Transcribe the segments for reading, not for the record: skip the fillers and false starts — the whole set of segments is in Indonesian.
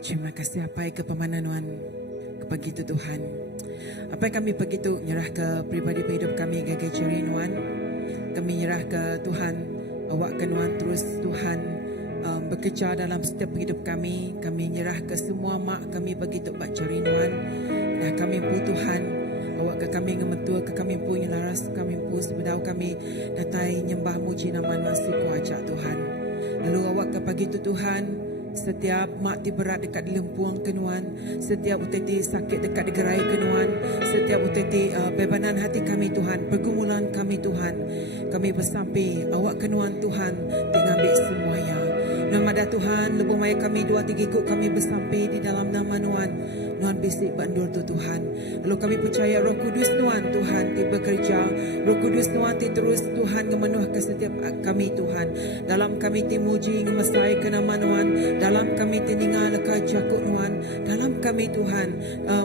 Terima kasih apa ke pemananuan begitu Tuhan. Apa yang kami begitu nyerah ke pribadi hidup kami gagai cari Nuan. Kami nyerah ke Tuhan, awak ke Nuan terus Tuhan bekerja dalam setiap hidup kami. Kami nyerah ke semua mak kami begitu bak cari Nuan. Nah kami pun Tuhan, awak ke kami ngemetua ke kami pun nyelaras kami pun sebedau kami datai nyembah muji nama Nuan siku ajak Tuhan. Lalu awak ke pagi tu Tuhan, setiap mak ti berat dekat di lempuang kenuan, setiap uteti sakit dekat di gerai kenuan, setiap uteti bebanan hati kami Tuhan, pergumulan kami Tuhan, kami bersampai awak kenuan Tuhan, mengambil semuanya. Nama dah Tuhan, lebuh maya kami 2-3 ikut kami bersampai di dalam nama Nuan. Nuan bisik bandur tu Tuhan. Lalu kami percaya Roh Kudus Nuan Tuhan ti bekerja. Roh Kudus Nuan ti terus Tuhan memenuh ke setiap kami Tuhan. Dalam kami ti muji ngemesai ke nama Nuan. Dalam kami ti ningal leka jakut Nuan. Dalam kami Tuhan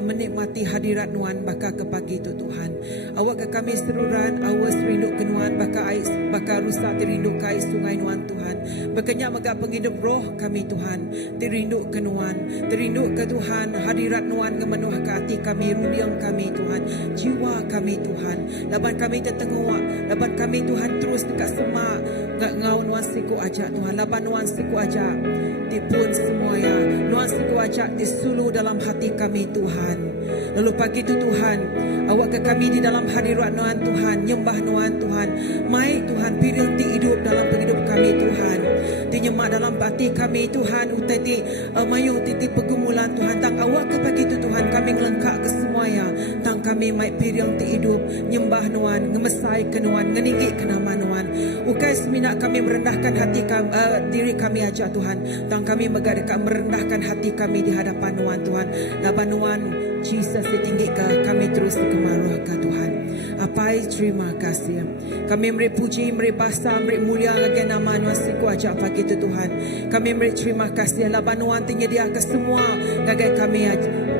menikmati hadirat Nuan baka ke pagi tu Tuhan. Awak ke kami seruran awas rindu ke Nuan baka rusak ti rindu ke sungai Nuan Tuhan. Berkenyak megak penghidup roh kami Tuhan. Ti rindu ke Nuan. Ti rindu ke Tuhan hadirat Nuan ngemenuh ke hati kami, ruliang kami Tuhan, jiwa kami Tuhan, laban kami tertengok, laban kami Tuhan terus dekat semak, ngau Nuan siku ajak Tuhan, laban Nuan siku ajak, dipun semua ya, Nuan siku ajak disuluh dalam hati kami Tuhan. Lalu pagi itu Tuhan, awak ke kami di dalam hadirat Nuan Tuhan, nyembah Nuan Tuhan, mai Tuhan pilih ti hidup dalam penghidup kami Tuhan, ti nyemak dalam hati kami Tuhan, utati mayu titi pergumulan Tuhan, tang awak ke pagi itu Tuhan, kami ngelengkak ke semuanya, tang kami mai pilih ti hidup, nyembah Nuan, ngemesai ke Nuan, ngeninggi ke nama Nuan, ukai seminat kami merendahkan hati kami, diri kami aja Tuhan, tang kami dekat merendahkan hati kami di hadapan Nuan Tuhan, laban Nuan Jesus tinggi ke kami terus dikemarah ke Tuhan. Apai terima kasih. Kami beri puji, beri basa, beri mulia lagi nama Nuan siku ajak pagi itu Tuhan. Kami beri terima kasih. Laban Nuan dia ke semua gagai kami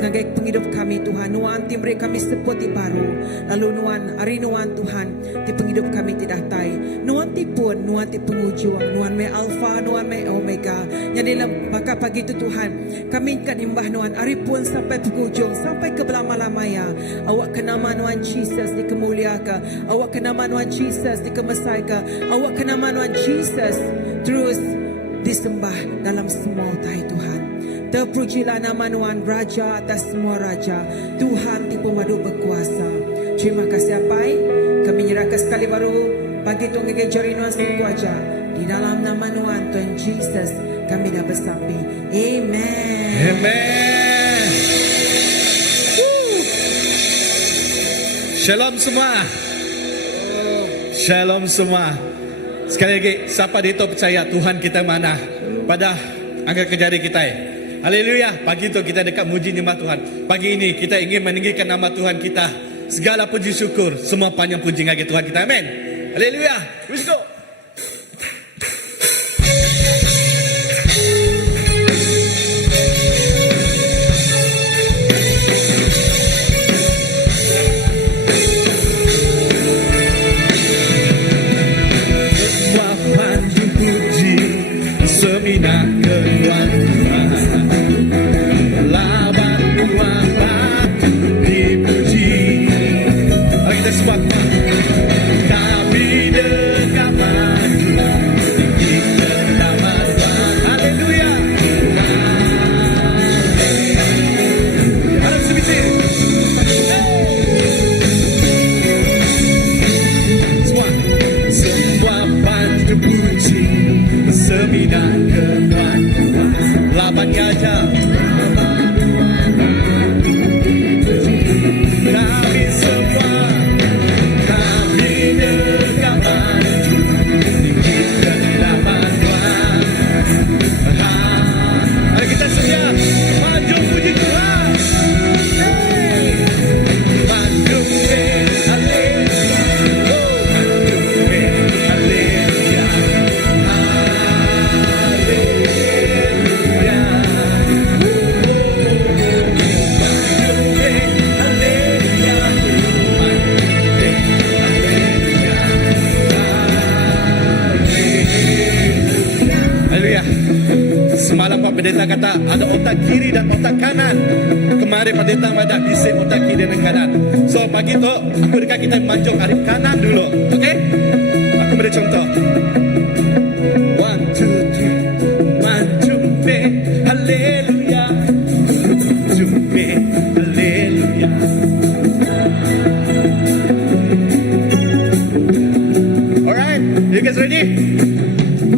gagai penghidup kami Tuhan. Nuan beri kami seperti baru. Lalu Nuan hari Nuan Tuhan di penghidup kami tidak tai. Nuan pun Nuan pengujuang. Nuan me alfa, Nuan me omega. Jadi maka pagi itu Tuhan kami kan imbah Nuan hari pun sampai penghujung, sampai ke belama-lamanya. Awak ke nama Nuan Jesus dikemuliakan. Awak ke nama Nuan Jesus dikemesaikan. Awak ke nama Nuan Jesus terus disembah dalam semua tai Tuhan. Terpujilah nama Nuan, Raja atas semua Raja, Tuhan di pemadu berkuasa. Terima kasih Apai. Kami nyerahkan sekali baru pagi tu ngegei jari Nuan sekuaja. Di dalam nama Nuan Tuhan Jesus kami dah bersampai. Amen. Amen. Shalom semua. Shalom semua. Sekali lagi, siapa di itu percaya Tuhan kita mana? Pada angkat kejari kita. Haleluya. Pagi itu kita dekat muji nyembah Tuhan. Pagi ini kita ingin meninggikan nama Tuhan kita. Segala puji syukur, semua panjang puji ngagi Tuhan kita. Amin. Haleluya. Let's go. Kami dekat pendeta kata ada otak kiri dan otak kanan. Kemarin pendeta ada bisik otak kiri dan kanan. So pagi tu aku dekat kita manjung hari kanan dulu. Okay? Aku beri contoh. 1, 2, 3. Manjumbe, haleluya. Manjumbe, haleluya. Alright, you guys ready?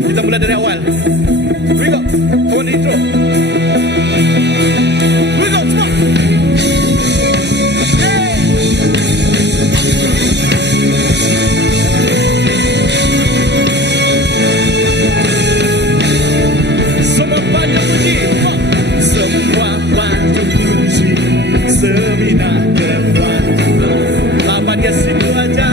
Kita mulai dari awal. Here we go. Come on, intro. Here we go, come on. Semua pada puji, semua pada puji, semina depan Tuhan. Lapannya situ aja.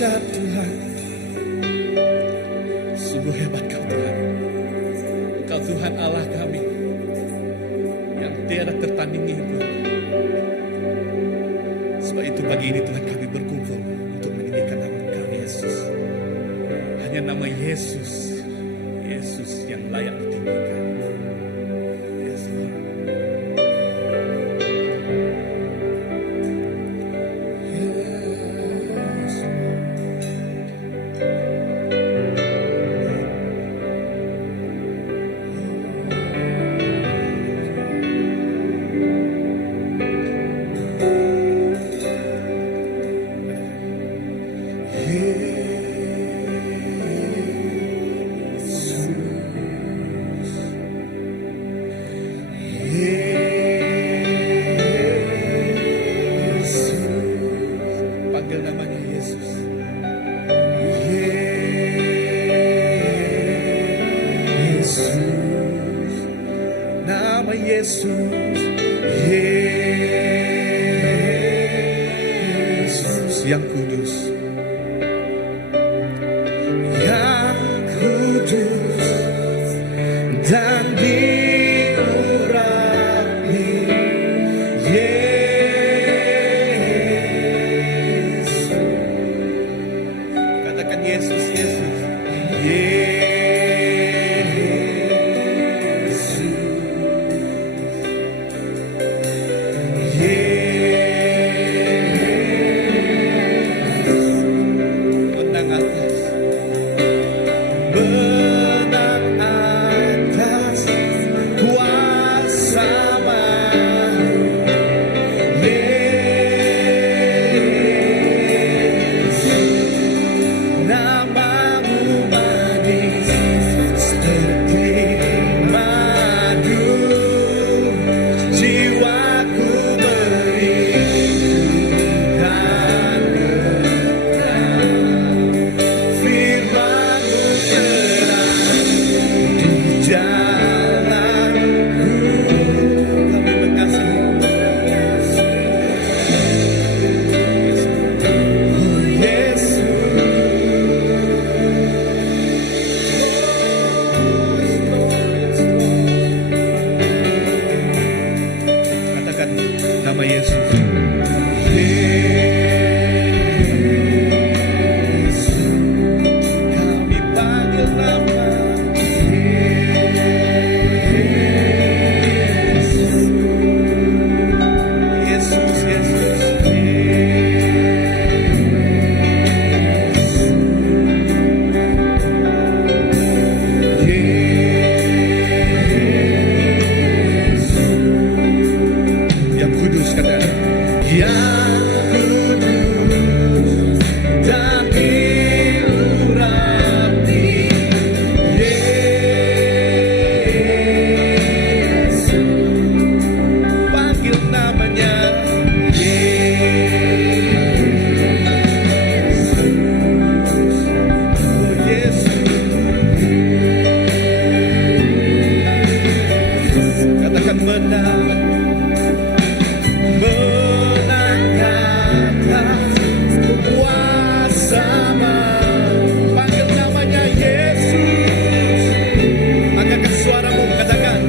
dahsyat Tuhan. Sungguh hebat Kau Tuhan. Engkau Tuhan Allah kami yang tiada tertandingi Tuhan. Sebab itu pagi ini Tuhan kami berkumpul untuk meninggikan nama kami Yesus. Hanya nama Yesus, Yesus yang layak ditinggikan. Yes, Lord. Panggil namanya Yesus. Yesus, nama Yesus. Yesus yang kudus, yang kudus dan diurapi. Katakan Yesus, Yesus. Menang atas, menang atas kuasa Maha. Namamu manis seperti madu, jiwaku merindukan firman-Mu terang di jalanku. Kami mengasihi Yesus. Katakan nama Yesus. Yesus, kami panggil nama Yesus. Yesus, Yesus. Yang kudus, katakan yang kudus dan diurapi. Yesus, panggil namanya Yesus. Oh, Yesus. Katakan menang, menang atas kuasa Maha. Panggil namanya Yesus. Angkatkan suaramu, katakan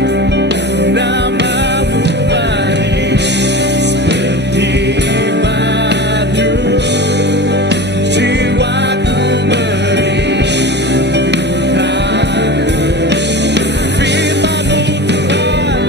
namamu manis seperti madu, jiwaku merindukan firman-Mu Tuhan.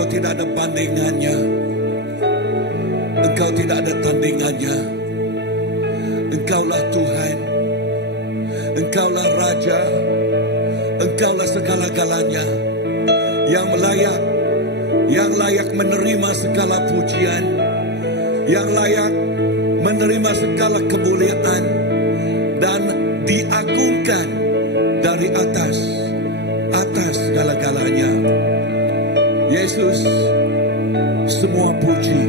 Engkau tidak ada bandingannya. Engkau tidak ada tandingannya. Engkaulah Tuhan. Engkaulah Raja. Engkaulah segala-galanya yang layak, yang layak menerima segala pujian, yang layak menerima segala kemuliaan dan diagungkan dari atas segala-galanya. Yesus, semua puji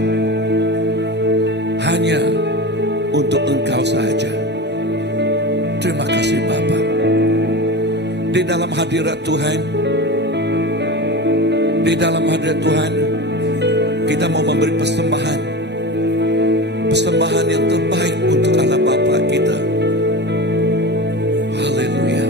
hanya untuk Engkau saja. Terima kasih Bapa. Di dalam hadirat Tuhan, di dalam hadirat Tuhan, kita mau memberi persembahan yang terbaik untuk Allah Bapa kita. Haleluya.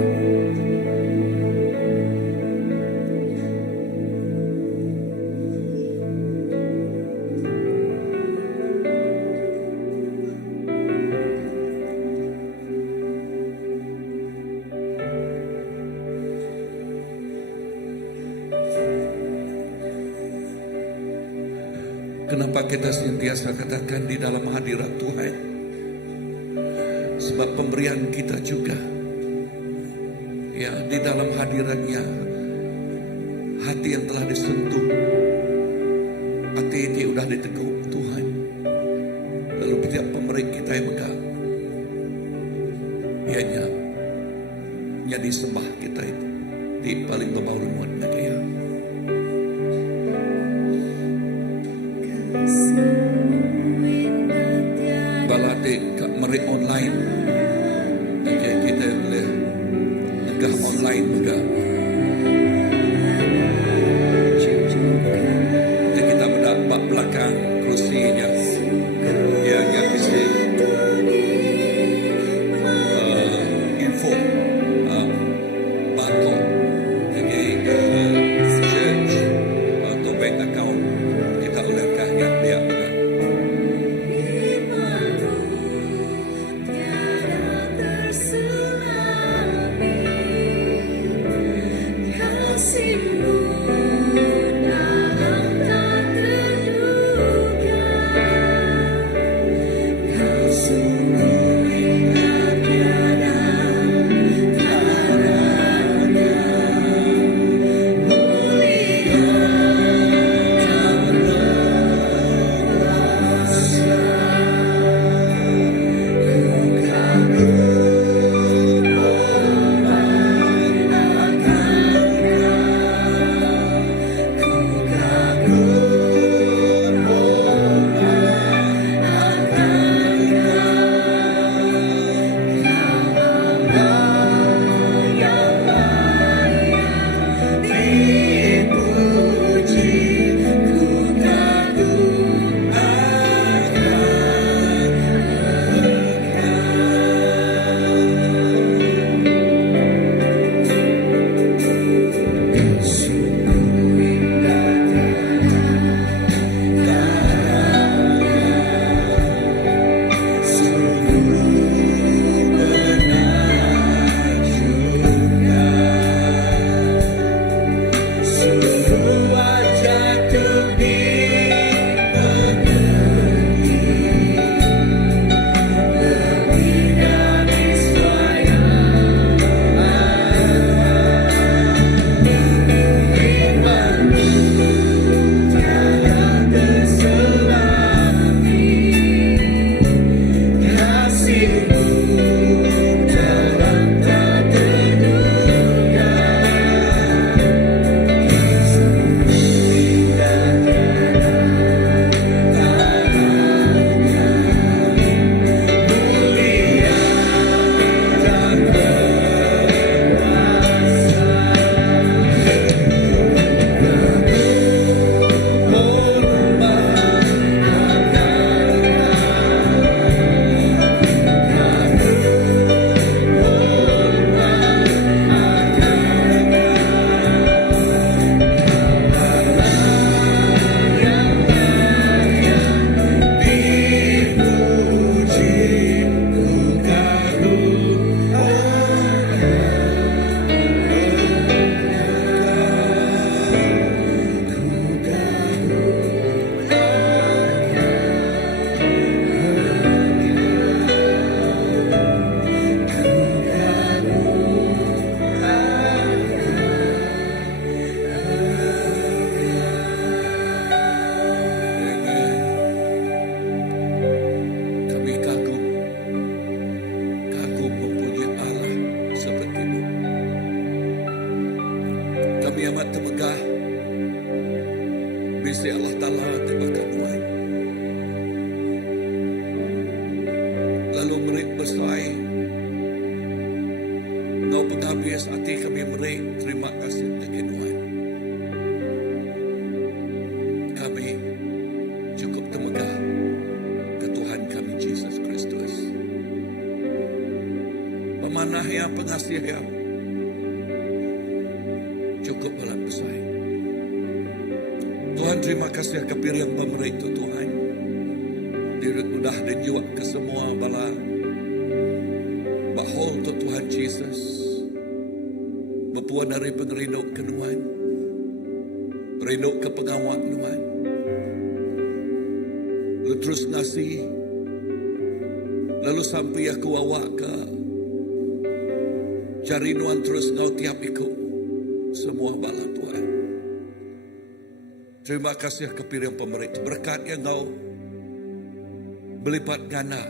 Kenapa kita senantiasa katakan di dalam hadirat Tuhan? Sebab pemberian kita juga, ya, di dalam hadiratnya, hati yang telah disentuh, hati yang sudah diteguk Tuhan. Lalu setiap pemberi kita yang megah, ianya jadi sembah kita itu di paling bawah rumah ya. Balade meri online, okay, kita boleh megah online megah. Jadi kita mendapat belakang kursinya, yang bisa info, bantu, okay, Bisi Allah Ta'ala tiba kanuan. Lalu merik bersai. Ngau penghabis hati kami merik. Terima kasih kekinuan. Kami cukup temegah ke Tuhan kami Jesus Kristus. Pemanah yang pengasih yang cukup berat besar. Tuhan terima kasih kepirian pemerintah itu Tuhan. Dirut mudah dan jiwa ke semua bala. Bahol untuk Tuhan Jesus. Berpuan dari pengerinduk kenuan. Rinduk ke pengawal Tuhan. Lu terus ngasih. Lalu sampai aku awak ke. Cari nuan terus ngau tiap ikut. Semua bala Tuhan. Terima kasih kepirian pemerintah. Berkat yang kau berlipat ganda.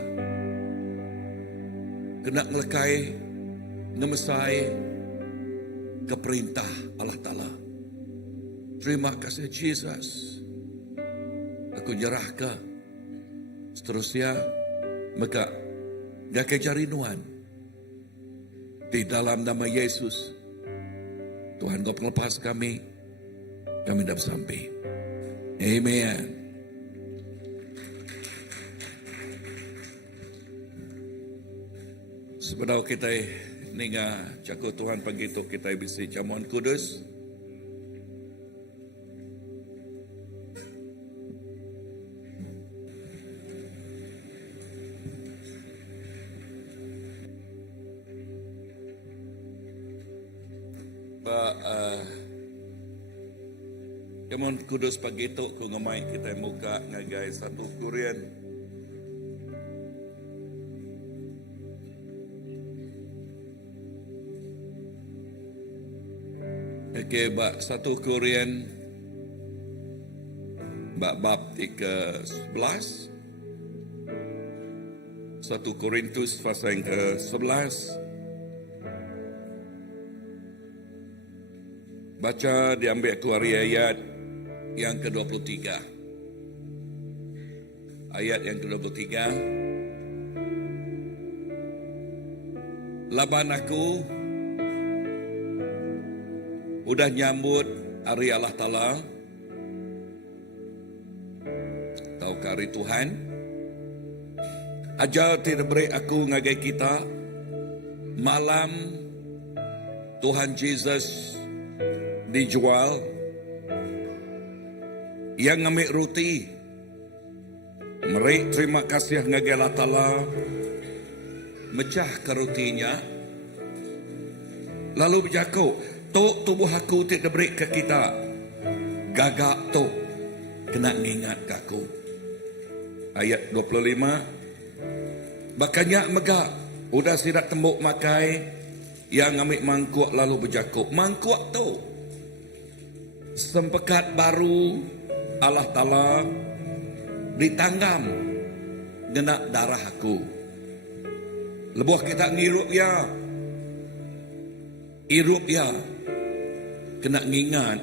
Kena ngelekai, ngemesai ke perintah Allah Ta'ala. Terima kasih Jesus. Aku nyerah ke seterusnya. Maka jaga jari nuan. Di dalam nama Yesus. Tuhan kau pelepas kami. Kami dah sampai. Amen. Sebenarnya kita ninga cakup Tuhan pagi itu kita bisi jamuan kudus. Jamuan kudus pagi itu ku ngemai kita muka ngagai 1 Korintus. Oke, bab 1 Korintus bab 11. 1 Korintus pasal yang ke-11. Baca diambil keluar ayat yang ke-23. Ayat yang ke-23. Laban aku udah nyambut hari Allah Ta'ala. Tahu ke hari Tuhan. Ajar tidak beri aku ngagai kita. Malam Tuhan Jesus dijual. Yang ngambil roti. Meri terima kasih ngagai Allah Ta'ala. Mecah ke rotinya. Lalu berjaku. Tok tubuh aku tidak beri ke kita. Gagak tok. Kena ngingat ke aku. Ayat 25. Bakanya megak. Udah sidak tembuk makai. Yang ambil mangkuk lalu berjaku. Mangkuk tu. Sempekat baru. Allah Ta'ala ditanggam genak darah aku. Lebuh kita ngirup ya. Irup ya. Kena ngingat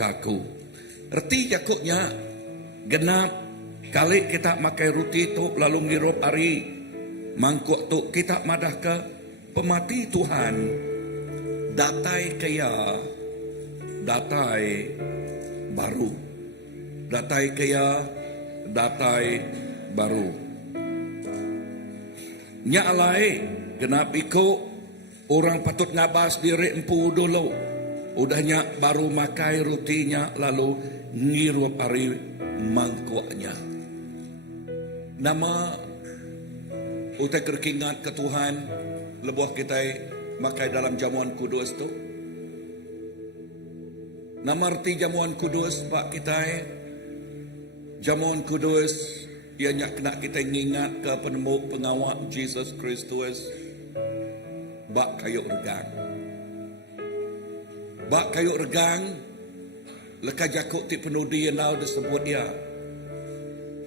kaku. Erti jakuknya genap kali kita makai roti tu lalu ngirup hari mangkuk tu kita madah ke pemati Tuhan. Datai kaya. Datai baru. Datai kaya, datai baru. Nya alai, genap iko orang patut ngabas diri empu dulu. Udahnya baru makai rotinya lalu ngirup hari mangkuknya. Nama utai kerkingat ke Tuhan lebuh kita makai dalam jamuan kudus tu. Nama arti jamuan kudus pak kita jamuan kudus ianya kena kita ingat ke penemu pengawal Jesus Kristus. Bak kayu regang. Bak kayu regang. Leka jakuk ti penudi yang now disebut dia.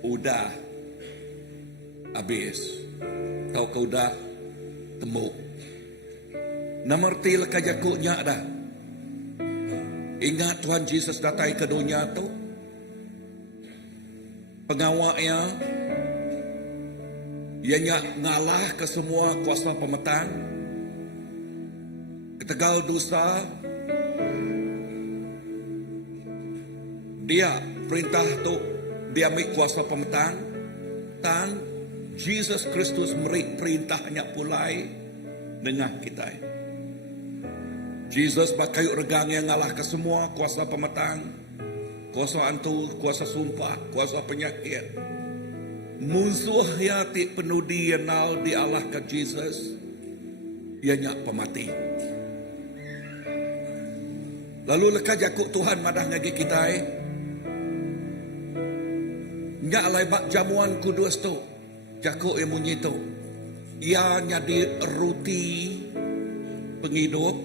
Udah. Habis. Tahu kau dah temu. Namerti leka jakuknya dah. Ingat Tuhan Yesus datang ke dunia tu. pengawalnya, ianya ngalah ke semua kuasa pemetang, ketegal dosa, dia perintah tu dia ambil kuasa pemetang, dan Jesus Kristus beri perintahnya pulai dengan kita. Jesus pakai regang yang ngalah ke semua kuasa pemetang, kuasa antu, kuasa sumpah, kuasa penyakit. Musuh yang ti penudi yenal di Allah ke Jesus, ianya pemati. Lalu leka jakuk Tuhan madah ngagi kita. Nya alai bak jamuan kudus tu, jakuk yang bunyi tu. Ia nyadi ruti penghidup,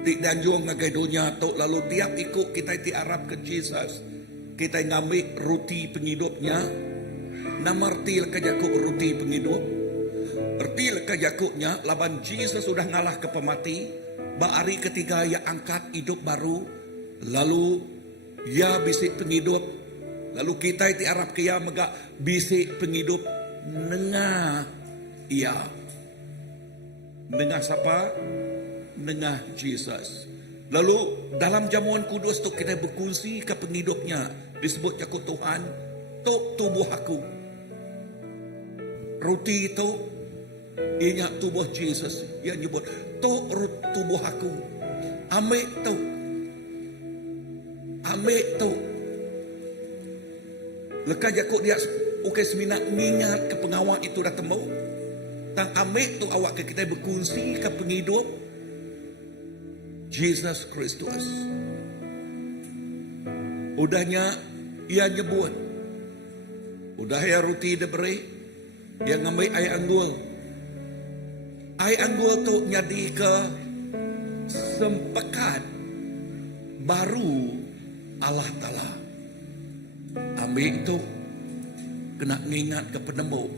ti danjung ngagai dunia tu. Lalu tiap ikut kita ti Arab ke Jesus, kita ngambil ruti penghidupnya. Nama erti leka jakuk ruti penghidup. Erti leka jakuknya, laban Jesus sudah ngalah ke pemati. Ba hari ketiga ia angkat hidup baru. Lalu ia bisik penghidup. Lalu kita ti Arab kia mega bisik penghidup nengah ia. Nengah siapa? Nengah Jesus. Lalu dalam jamuan kudus tu kita berkongsi ke penghidupnya. Disebut jakut Tuhan, tok tubuh aku. Roti itu ianya tubuh Jesus. Ia nyebut tok tubuh aku. Ambil tu. Ambil tu. Leka jakut dia ukai seminat minyak ke pengawal itu dah temu. Tang ambil tu awak ke kita berkongsi ke penghidup Jesus Kristus. Udahnya ia nyebut. Udah ya roti diberi. Yang ngambil air anggul. Air anggul tu nyadi ke sempekat baru Allah Ta'ala. Ambil itu kena ngingat ke penemu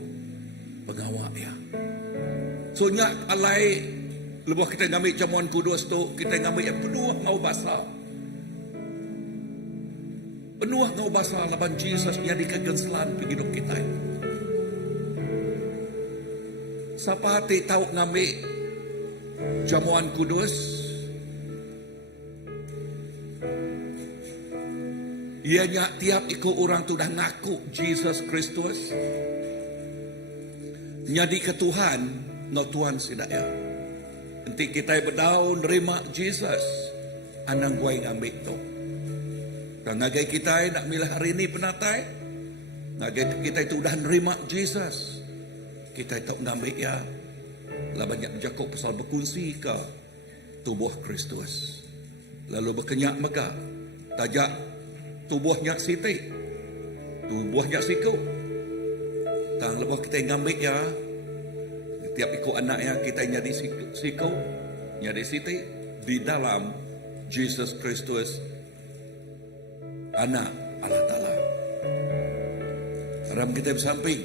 pengawal dia. So nyak alai lepas kita ngambil jamuan kudus tu, kita ngambil yang penuh ngau basah. Penuh ngau basah laban Jesus jadi kegenselan hidup kita. Siapa hati tahu ngambil jamuan kudus? Ianya tiap ikut orang tu dah ngaku Jesus Kristus. Jadi ke Tuhan, no Tuhan sidaya. Nanti kita berdaun nerima Jesus. Anang guai ngambil tu. Dan ngagai kita nak milah hari ini penatai. Ngagai kita itu dah nerima Jesus. Kita itu ngambil ya. Lah banyak berjakuk pasal berkongsi ke tubuh Kristus. Lalu berkenyak maka. Tajak tubuhnya siti, tubuhnya siku. Tang lepas kita ngambil ya, tiap ikut anaknya kita jadi siku, jadi siti di dalam Jesus Kristus, anak Allah Ta'ala. Dalam kita bersamping,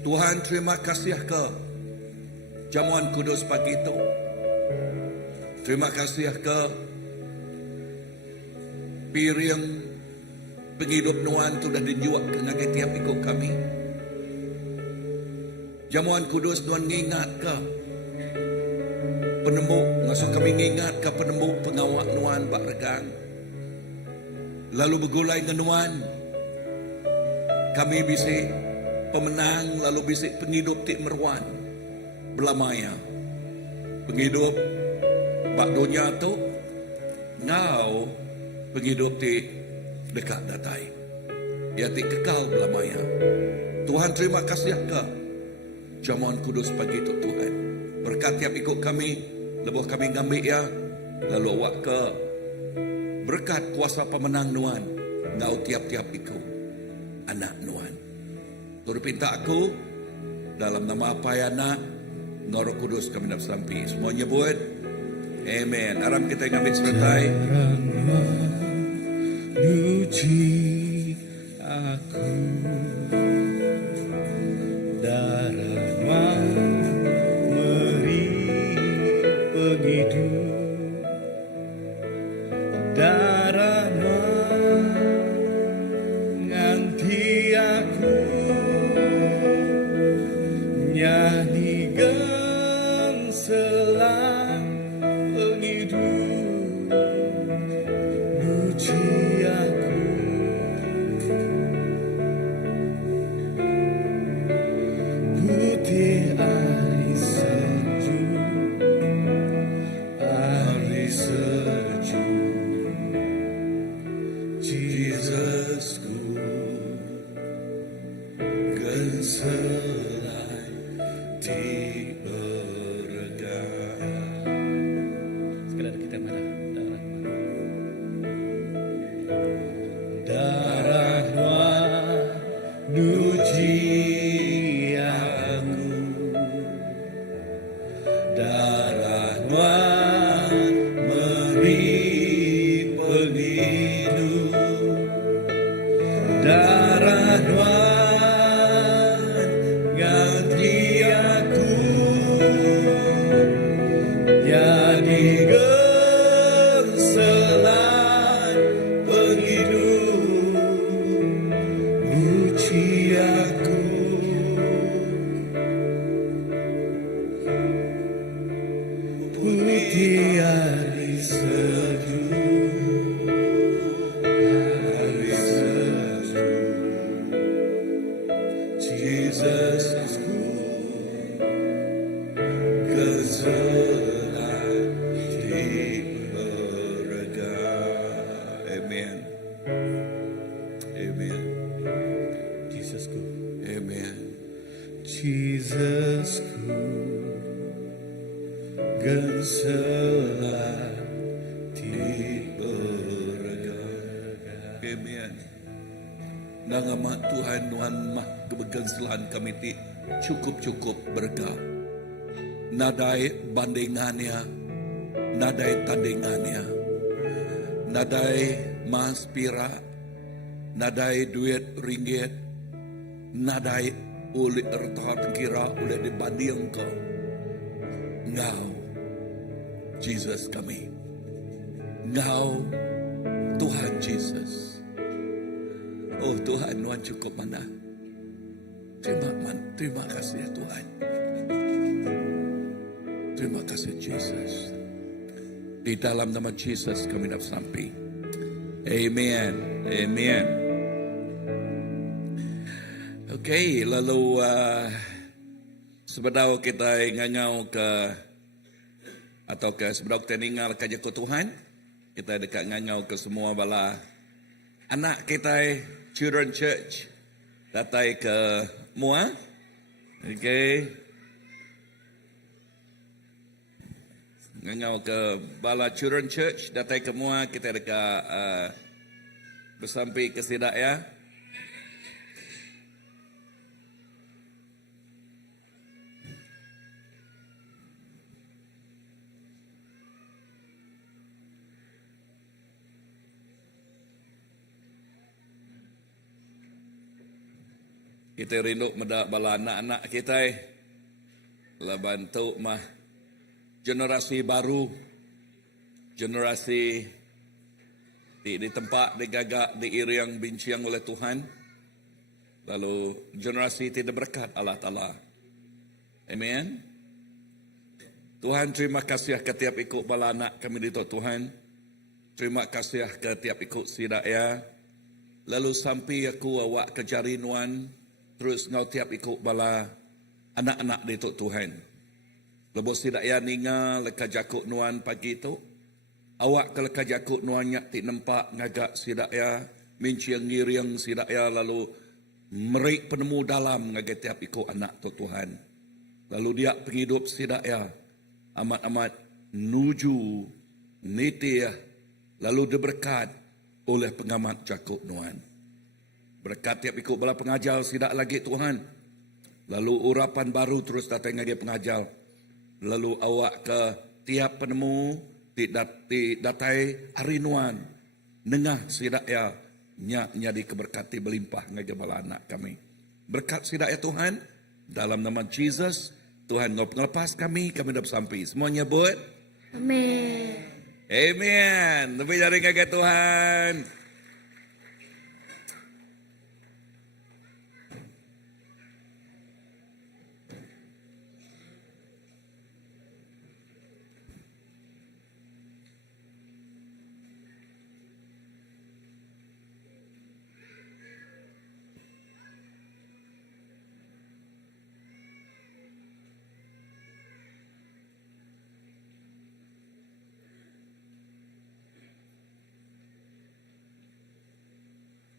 Tuhan terima kasih ke jamuan kudus pagi itu. Terima kasih ke piring penghidup nuan tu dah dijual kena ke tiap ikut kami. Jamuan kudus nuan ngingat ke penembuk, ngasuh kami ngingat ke penembuk pengawak nuan bak regang. Lalu bergulai dengan nuan. Kami bisik pemenang, lalu bisik penghidup tik meruan. Belamaya. Penghidup bak dunia tu ngau penghidup di dekat datai. Ia ti kekal belamaya. Tuhan terima kasih ke jamuan kudus pagi itu Tuhan. Berkat tiap ikut kami, lebuh kami ngambil ya. Lalu awak ke berkat kuasa pemenang nuan. Ngau tiap-tiap ikut anak nuan. Turut pinta aku dalam nama apa ya anak Roh Kudus kami nak sampai. Semuanya buat. Amen. Aram kita ngambil sertai. Uji aku darah meri penghidup darah nganti Putih air sejuk, air sejuk, Jesusku, kan selai dibergang. Sekedar kita mana darah nuji aku, darah beri pelindung, darah ganti aku jadi gerselan penghidup, uji aku. Putih air sejuk, air sejuk, Jesusku, keselan dibergang. Amen. Amen. Jesusku. Amen. Jesusku, genselah dibergang. Amen. Nang amat Tuhan Tuhan mah kebeganselahan kami ti cukup berkah. Nadai bandingannya, nadai tandingannya, nadai mas pira, nadai duit ringgit, nadai ulit erta kira ulit dibanding kau. Engkau Jesus kami. Engkau Tuhan Jesus. Oh Tuhan, Tuhan cukup mana? Terima kasih ya Tuhan. Terima kasih Jesus. Di dalam nama Jesus kami dapat sampai. Amen. Amen. Okay, lalu sebentar kita nganyau ke atau ke sebentar kita tinggal kerja ke Tuhan. Kita dekat nganyau ke semua bala anak kita Children Church datai ke mua. Okay. Nganyau ke bala Children Church datai ke mua, kita dekat bersampai ke sidak ya. Kita rindu medak bala anak-anak kita lah bantu mah generasi baru, generasi di tempat digagak diiriang binciang oleh Tuhan, lalu generasi tidak berkat Allah Ta'ala. Amen. Tuhan terima kasih ke tiap ikut bala anak kami di Tuhan. Terima kasih ke tiap ikut sidaya. Lalu sampai aku awak ke jarinuan. Terus ngau tiap ikut bala anak-anak di Tuhan. Lebos tidak ya ninga leka jakuk nuan pagi itu. Awak ke leka jakuk nuan nyak ti nampak ngagak sidak ya. Minciang ngiriang sidak ya lalu merik penemu dalam ngagak tiap ikut anak Tuhan. Lalu dia penghidup sidak ya. Amat-amat nuju niti ya. Lalu diberkat oleh pengamat jakuk nuan. Berkat tiap ikut bala pengajar sidak lagi Tuhan. Lalu urapan baru terus datang lagi pengajar. Lalu awak ke tiap penemu datai harinuan. Nengah sidak ya. Nyak nyadi keberkati berlimpah ngagi bala anak kami. Berkat sidak ya Tuhan. Dalam nama Jesus. Tuhan ngelepas kami dapat sampai. Semuanya buat. Amin. Amen. Lebih dari ngagi Tuhan.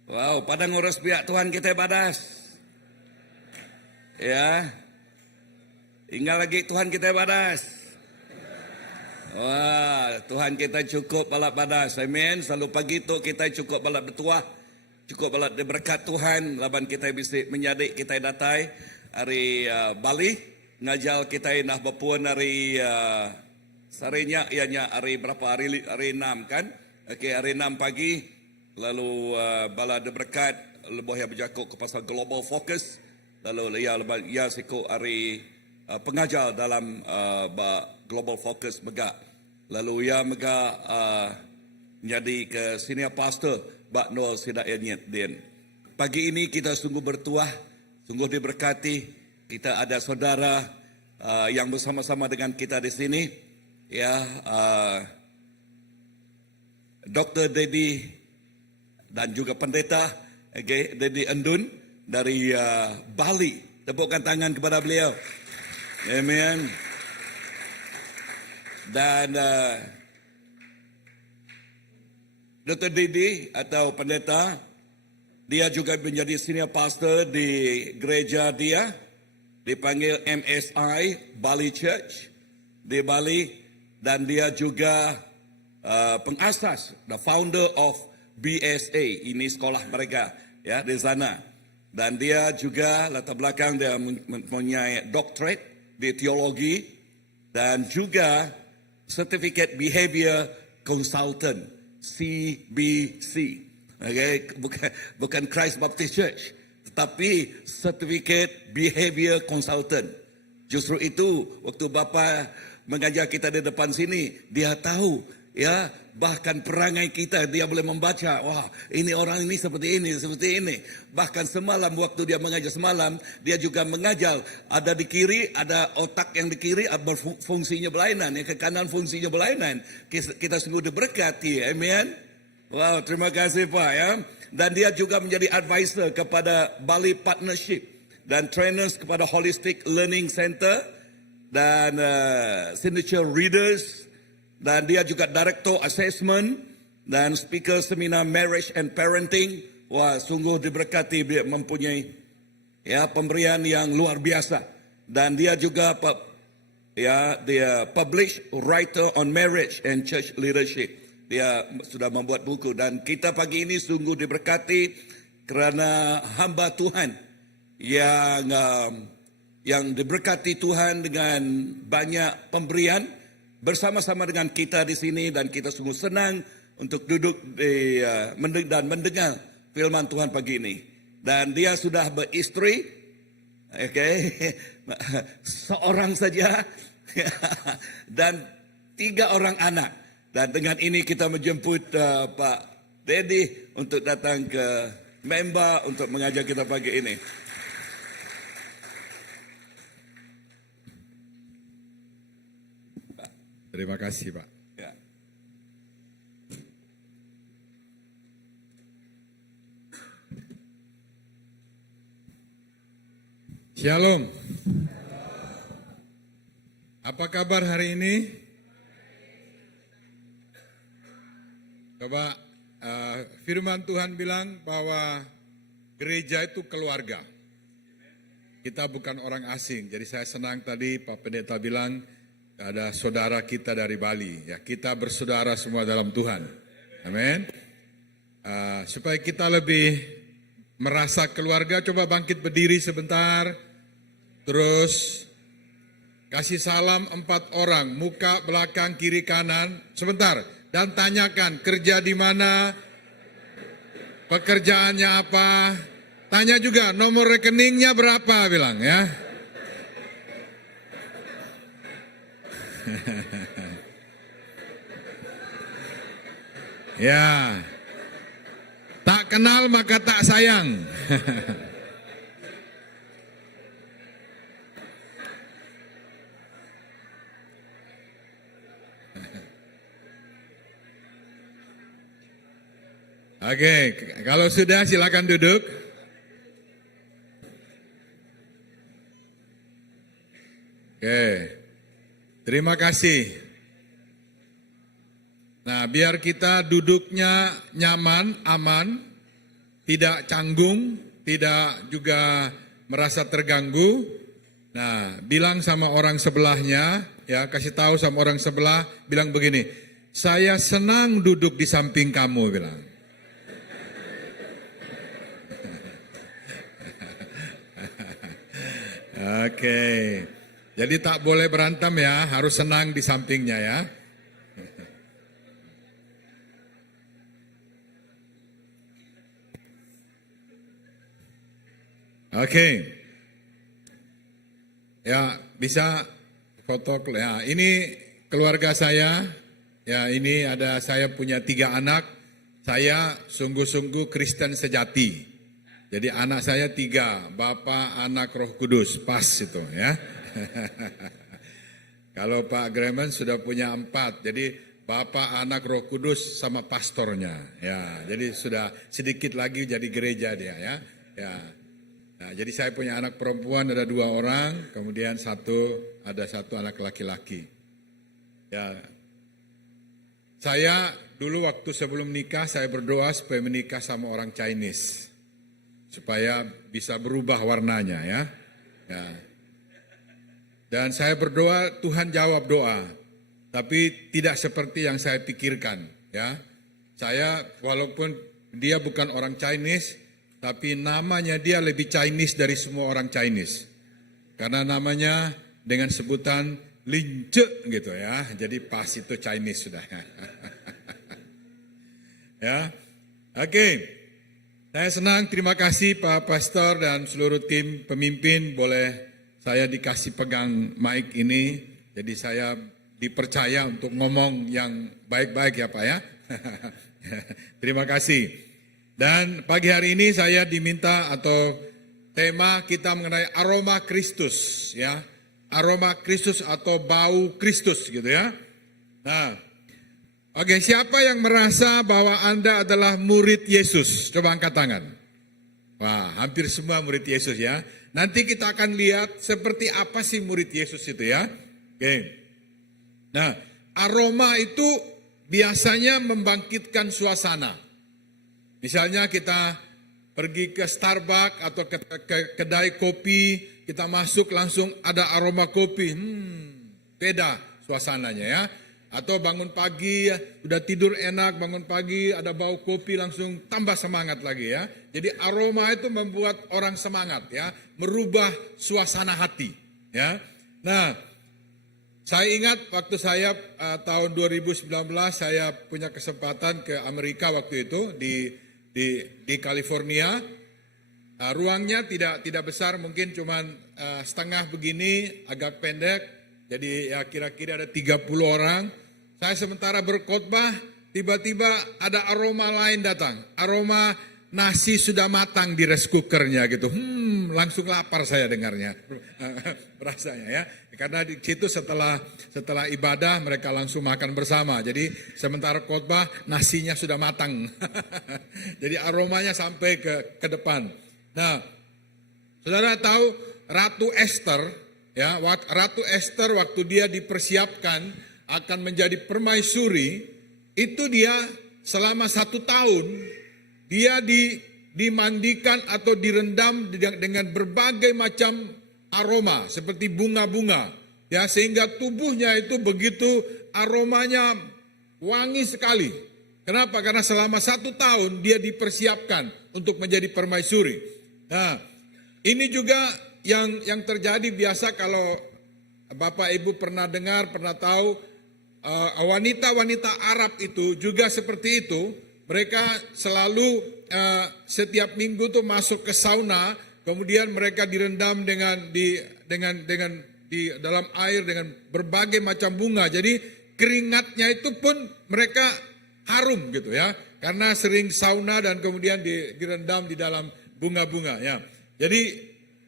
Wow, pada ngurus pihak Tuhan kita badas. Ya. Tinggal lagi Tuhan kita badas. Wah, Tuhan kita cukup balap badas. Amin. Selalu pagi tu kita cukup balap bertuah. Cukup balap berkat Tuhan. Laban kita bisa menyadik kita datai. Hari Bali. Ngajal kita nak berpuan hari sarinya. Ianya hari berapa? Hari 6 kan? Okey, hari 6 pagi. Lalu bala berkat. Lebih yang berjakuk ke pasal global focus. Lalu ia sikut hari pengajar dalam global focus mega. Lalu ia mega jadi ke senior pastor Bak Noel Sidak Enyet Din. Pagi ini kita sungguh bertuah, sungguh diberkati. Kita ada saudara yang bersama-sama dengan kita di sini. Ya, Dr. Dedi dan juga pendeta Dedi Endun dari Bali. Tepukkan tangan kepada beliau. Amen. Dan Dr. Didi atau pendeta, dia juga menjadi senior pastor di gereja dia, dipanggil MSI Bali Church di Bali, dan dia juga pengasas, the founder of BSA, ini sekolah mereka ya di sana. Dan dia juga latar belakang dia mempunyai doctorate di teologi dan juga certificate behavior consultant CBC. Okay, bukan Christ Baptist Church, tetapi certificate behavior consultant. Justru itu waktu Bapa mengajar kita di depan sini, dia tahu ya, bahkan perangai kita dia boleh membaca. Wah, ini orang ini seperti ini, seperti ini. Bahkan semalam waktu dia mengajar semalam, dia juga mengajar ada di kiri, ada otak yang di kiri fungsinya berlainan, yang ke kanan fungsinya berlainan. Kita sungguh diberkati, amen. Wow, terima kasih Pak ya. Dan dia juga menjadi advisor kepada Bali Partnership dan trainers kepada Holistic Learning Center dan Signature Readers. Dan dia juga Director Assessment dan Speaker Seminar Marriage and Parenting. Wah, sungguh diberkati, dia mempunyai ya pemberian yang luar biasa. Dan dia juga dia published writer on marriage and church leadership. Dia sudah membuat buku dan kita pagi ini sungguh diberkati kerana hamba Tuhan yang diberkati Tuhan dengan banyak pemberian bersama-sama dengan kita di sini, dan kita sungguh senang untuk duduk dan mendengar firman Tuhan pagi ini. Dan dia sudah beristri, seorang saja dan 3 orang anak. Dan dengan ini kita menjemput Pak Dedi untuk datang ke member untuk mengajar kita pagi ini. Terima kasih Pak. Ya. Shalom. Apa kabar hari ini? Coba firman Tuhan bilang bahwa gereja itu keluarga. Kita bukan orang asing. Jadi saya senang tadi Pak Pendeta bilang ada saudara kita dari Bali, ya kita bersaudara semua dalam Tuhan, amin. Supaya kita lebih merasa keluarga, coba bangkit berdiri sebentar, terus kasih salam 4 orang, muka, belakang, kiri, kanan, sebentar, dan tanyakan kerja di mana, pekerjaannya apa, tanya juga nomor rekeningnya berapa, bilang ya. Ya, tak kenal maka tak sayang. Oke, kalau sudah silakan duduk. Oke, terima kasih. Nah, biar kita duduknya nyaman, aman, tidak canggung, tidak juga merasa terganggu. Nah, bilang sama orang sebelahnya, ya kasih tahu sama orang sebelah, bilang begini, saya senang duduk di samping kamu, bilang. Oke, jadi tak boleh berantem ya, harus senang di sampingnya ya. Oke, ya bisa foto ya. Ini keluarga saya, ya ini ada saya punya 3 anak. Saya sungguh-sungguh Kristen sejati. Jadi anak saya 3, Bapak, Anak, Roh Kudus, pas itu ya. Kalau Pak Gremen sudah punya 4, jadi Bapak, Anak, Roh Kudus sama pastornya. Ya, jadi sudah sedikit lagi jadi gereja dia ya. Ya. Nah, jadi saya punya anak perempuan ada 2 orang, kemudian ada satu anak laki-laki. Ya, saya dulu waktu sebelum nikah saya berdoa supaya menikah sama orang Chinese, supaya bisa berubah warnanya ya. Ya. Dan saya berdoa Tuhan jawab doa, tapi tidak seperti yang saya pikirkan ya. Saya walaupun dia bukan orang Chinese, tapi namanya dia lebih Chinese dari semua orang Chinese. Karena namanya dengan sebutan Lince gitu ya. Jadi pas itu Chinese sudah. Ya. Oke. Saya senang, terima kasih Pak Pastor dan seluruh tim pemimpin boleh saya dikasih pegang mic ini. Jadi saya dipercaya untuk ngomong yang baik-baik ya Pak ya. Terima kasih. Dan pagi hari ini saya diminta atau tema kita mengenai aroma Kristus ya. Aroma Kristus atau bau Kristus gitu ya. Nah, oke, siapa yang merasa bahwa Anda adalah murid Yesus? Coba angkat tangan. Wah, hampir semua murid Yesus ya. Nanti kita akan lihat seperti apa sih murid Yesus itu ya. Oke. Nah, aroma itu biasanya membangkitkan suasana. Misalnya kita pergi ke Starbucks atau ke kedai kopi, kita masuk langsung ada aroma kopi, beda suasananya ya. Atau bangun pagi, udah tidur enak, bangun pagi ada bau kopi langsung tambah semangat lagi ya. Jadi aroma itu membuat orang semangat ya, merubah suasana hati ya. Nah, saya ingat waktu saya tahun 2019 saya punya kesempatan ke Amerika waktu itu di California. Ruangnya tidak besar, mungkin cuman setengah begini, agak pendek. Jadi ya kira-kira ada 30 orang. Saya sementara berkhotbah, tiba-tiba ada aroma lain datang. Aroma nasi sudah matang di rice cookernya gitu. Langsung lapar saya dengarnya. Rasanya ya. Karena di situ setelah ibadah mereka langsung makan bersama. Jadi sementara khotbah nasinya sudah matang. Jadi aromanya sampai ke depan. Nah, saudara tahu Ratu Esther ya, Ratu Esther waktu dia dipersiapkan akan menjadi permaisuri, itu dia selama 1 tahun dia dimandikan atau direndam dengan berbagai macam aroma seperti bunga-bunga ya, sehingga tubuhnya itu begitu aromanya wangi sekali. Kenapa? Karena selama 1 tahun dia dipersiapkan untuk menjadi permaisuri. Nah, ini juga yang terjadi biasa kalau Bapak Ibu pernah dengar, pernah tahu, wanita-wanita Arab itu juga seperti itu. Mereka selalu setiap minggu tuh masuk ke sauna. Kemudian mereka direndam di dalam air dengan berbagai macam bunga. Jadi keringatnya itu pun mereka harum gitu ya. Karena sering sauna dan kemudian direndam di dalam bunga-bunga ya. Jadi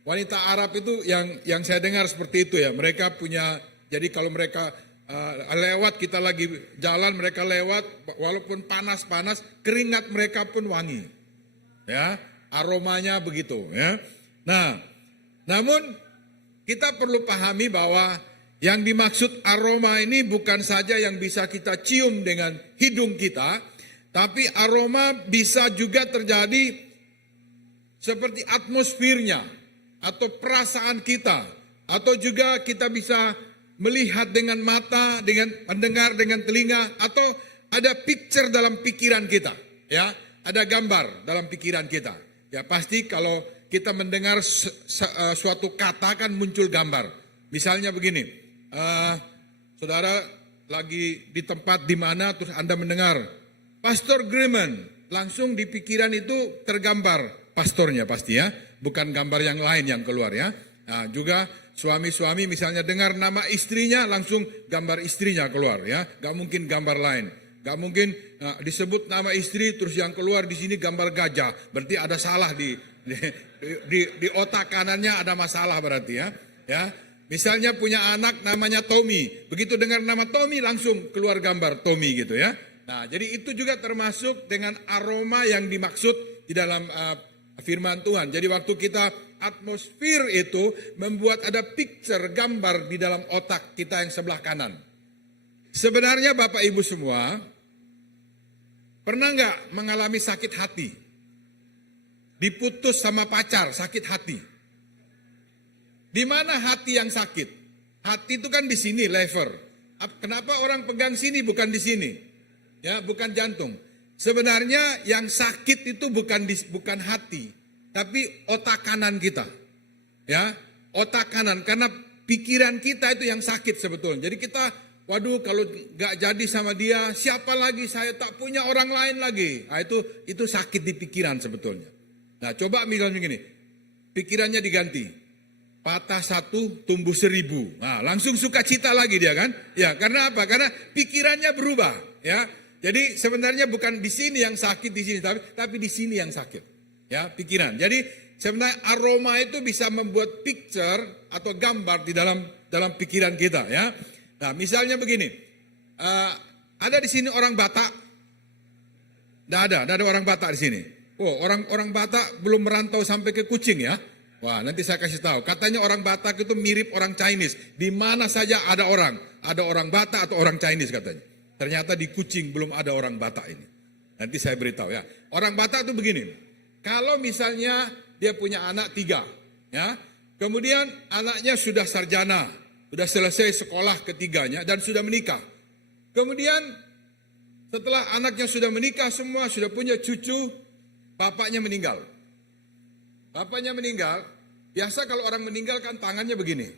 wanita Arab itu yang saya dengar seperti itu ya. Mereka punya, jadi kalau mereka lewat, kita lagi jalan, mereka lewat, walaupun panas-panas, keringat mereka pun wangi. Ya. Aromanya begitu ya. Nah, namun kita perlu pahami bahwa yang dimaksud aroma ini bukan saja yang bisa kita cium dengan hidung kita, tapi aroma bisa juga terjadi seperti atmosfernya, atau perasaan kita, atau juga kita bisa melihat dengan mata, dengan mendengar dengan telinga, atau ada picture dalam pikiran kita, ya, ada gambar dalam pikiran kita. Ya pasti kalau kita mendengar suatu kata kan muncul gambar. Misalnya begini, saudara lagi di tempat di mana terus Anda mendengar Pastor Griman, langsung di pikiran itu tergambar pastornya pasti ya, bukan gambar yang lain yang keluar ya. Nah, juga suami-suami misalnya dengar nama istrinya, langsung gambar istrinya keluar ya, gak mungkin gambar lain. Gak mungkin disebut nama istri terus yang keluar di sini gambar gajah, berarti ada salah di otak kanannya ada masalah berarti ya. Ya, misalnya punya anak namanya Tommy, begitu dengar nama Tommy langsung keluar gambar Tommy gitu ya. Nah, jadi itu juga termasuk dengan aroma yang dimaksud di dalam firman Tuhan. Jadi waktu kita atmosfer itu membuat ada picture, gambar di dalam otak kita yang sebelah kanan. Sebenarnya Bapak Ibu semua, pernah nggak mengalami sakit hati? Diputus sama pacar, sakit hati. Di mana hati yang sakit? Hati itu kan di sini, lever. Kenapa orang pegang sini bukan di sini? Ya, bukan jantung. Sebenarnya yang sakit itu bukan hati, tapi otak kanan kita. Ya, otak kanan, karena pikiran kita itu yang sakit sebetulnya. Jadi kita, waduh kalau gak jadi sama dia, siapa lagi, saya tak punya orang lain lagi. Nah, itu sakit di pikiran sebetulnya. Nah coba misalnya gini, pikirannya diganti, patah 1 tumbuh 1000. Nah langsung sukacita lagi dia kan. Ya karena apa? Karena pikirannya berubah ya. Jadi sebenarnya bukan di sini yang sakit di sini, tapi di sini yang sakit. Ya pikiran. Jadi sebenarnya aroma itu bisa membuat picture atau gambar di dalam pikiran kita ya. Nah misalnya begini, ada di sini orang Batak, tidak ada orang Batak di sini. Oh orang Batak belum merantau sampai ke Kucing ya. Wah nanti saya kasih tahu. Katanya orang Batak itu mirip orang Chinese. Di mana saja ada orang Batak atau orang Chinese katanya. Ternyata di Kucing belum ada orang Batak ini. Nanti saya beritahu ya. Orang Batak itu begini. Kalau misalnya dia punya anak 3, ya, kemudian anaknya sudah sarjana, sudah selesai sekolah ketiganya dan sudah menikah. Kemudian setelah anaknya sudah menikah semua, sudah punya cucu, bapaknya meninggal. Bapaknya meninggal, biasa kalau orang meninggal kan tangannya begini,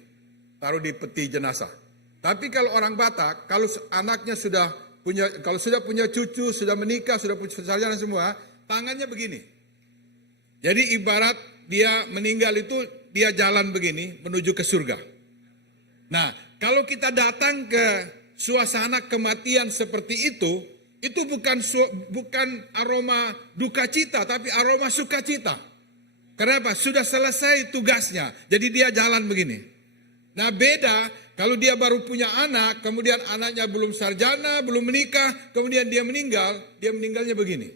taruh di peti jenazah. Tapi kalau orang Batak, kalau anaknya sudah punya cucu, sudah menikah, sudah punya sarjana semua, tangannya begini. Jadi ibarat dia meninggal itu dia jalan begini menuju ke surga. Nah, kalau kita datang ke suasana kematian seperti itu bukan aroma duka cita, tapi aroma sukacita. Kenapa? Sudah selesai tugasnya, jadi dia jalan begini. Nah beda kalau dia baru punya anak, kemudian anaknya belum sarjana, belum menikah, kemudian dia meninggalnya begini.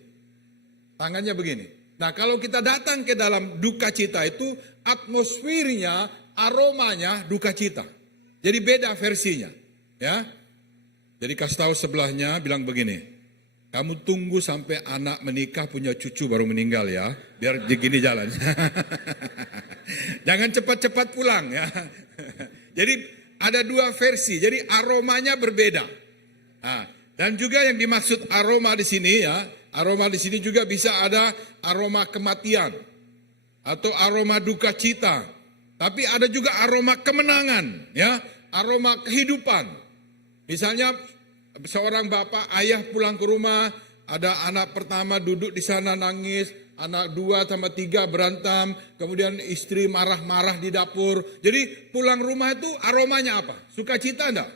Tangannya begini. Nah kalau kita datang ke dalam duka cita itu, atmosfernya, aromanya duka cita. Jadi beda versinya. Ya. Jadi kasih tahu sebelahnya, bilang begini. Kamu tunggu sampai anak menikah punya cucu baru meninggal ya, biar begini jalan. Jangan cepat-cepat pulang ya. Jadi ada 2 versi, jadi aromanya berbeda. Nah, dan juga yang dimaksud aroma di sini ya, aroma di sini juga bisa ada aroma kematian atau aroma duka cita. Tapi ada juga aroma kemenangan ya, aroma kehidupan. Misalnya seorang bapak, ayah pulang ke rumah, ada anak pertama duduk di sana nangis, anak 2 sama 3 berantem, kemudian istri marah-marah di dapur. Jadi pulang rumah itu aromanya apa? Sukacita enggak?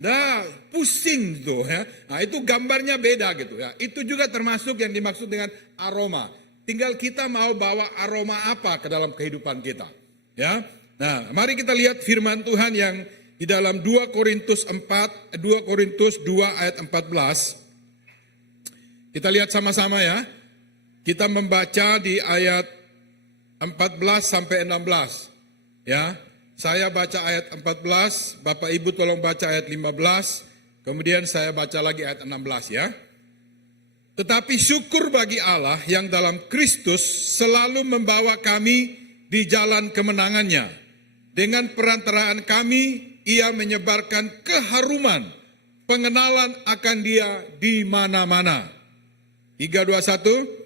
Nah, pusing tuh ya. Nah, itu gambarnya beda gitu ya. Itu juga termasuk yang dimaksud dengan aroma. Tinggal kita mau bawa aroma apa ke dalam kehidupan kita. Ya. Nah, mari kita lihat firman Tuhan yang di dalam 2 Korintus 2 ayat 14. Kita lihat sama-sama ya. Kita membaca di ayat 14 sampai 16. Ya. Saya baca ayat 14, Bapak Ibu tolong baca ayat 15, kemudian saya baca lagi ayat 16 ya. Tetapi syukur bagi Allah yang dalam Kristus selalu membawa kami di jalan kemenangannya. Dengan perantaraan kami, Ia menyebarkan keharuman, pengenalan akan Dia di mana-mana. 3, 2, 1.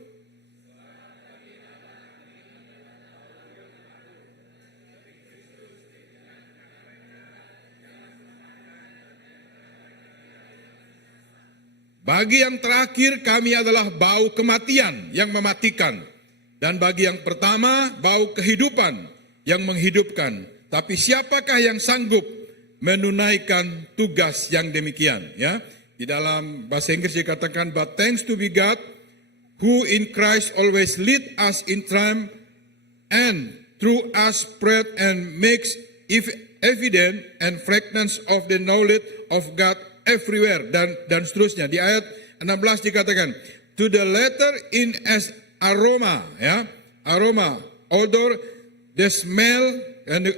Bagi yang terakhir kami adalah bau kematian yang mematikan. Dan bagi yang pertama bau kehidupan yang menghidupkan. Tapi siapakah yang sanggup menunaikan tugas yang demikian? Ya, di dalam bahasa Inggris dikatakan, but thanks to be God who in Christ always lead us in triumph and through us spread and makes evident and fragrance of the knowledge of God everywhere, dan seterusnya. Di ayat 16 dikatakan, to the latter in as aroma, ya, aroma, odor, the smell, and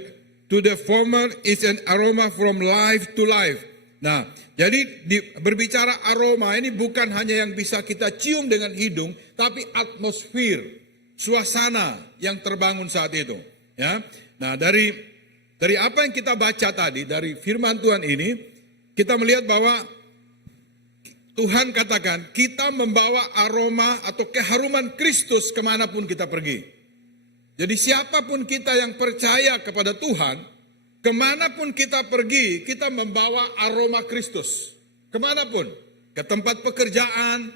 to the former is an aroma from life to life. Nah, jadi berbicara aroma ini bukan hanya yang bisa kita cium dengan hidung, tapi atmosfer, suasana yang terbangun saat itu. Ya, nah dari apa yang kita baca tadi dari firman Tuhan ini, kita melihat bahwa Tuhan katakan kita membawa aroma atau keharuman Kristus kemanapun kita pergi. Jadi siapapun kita yang percaya kepada Tuhan, kemanapun kita pergi, kita membawa aroma Kristus. Kemanapun, ke tempat pekerjaan,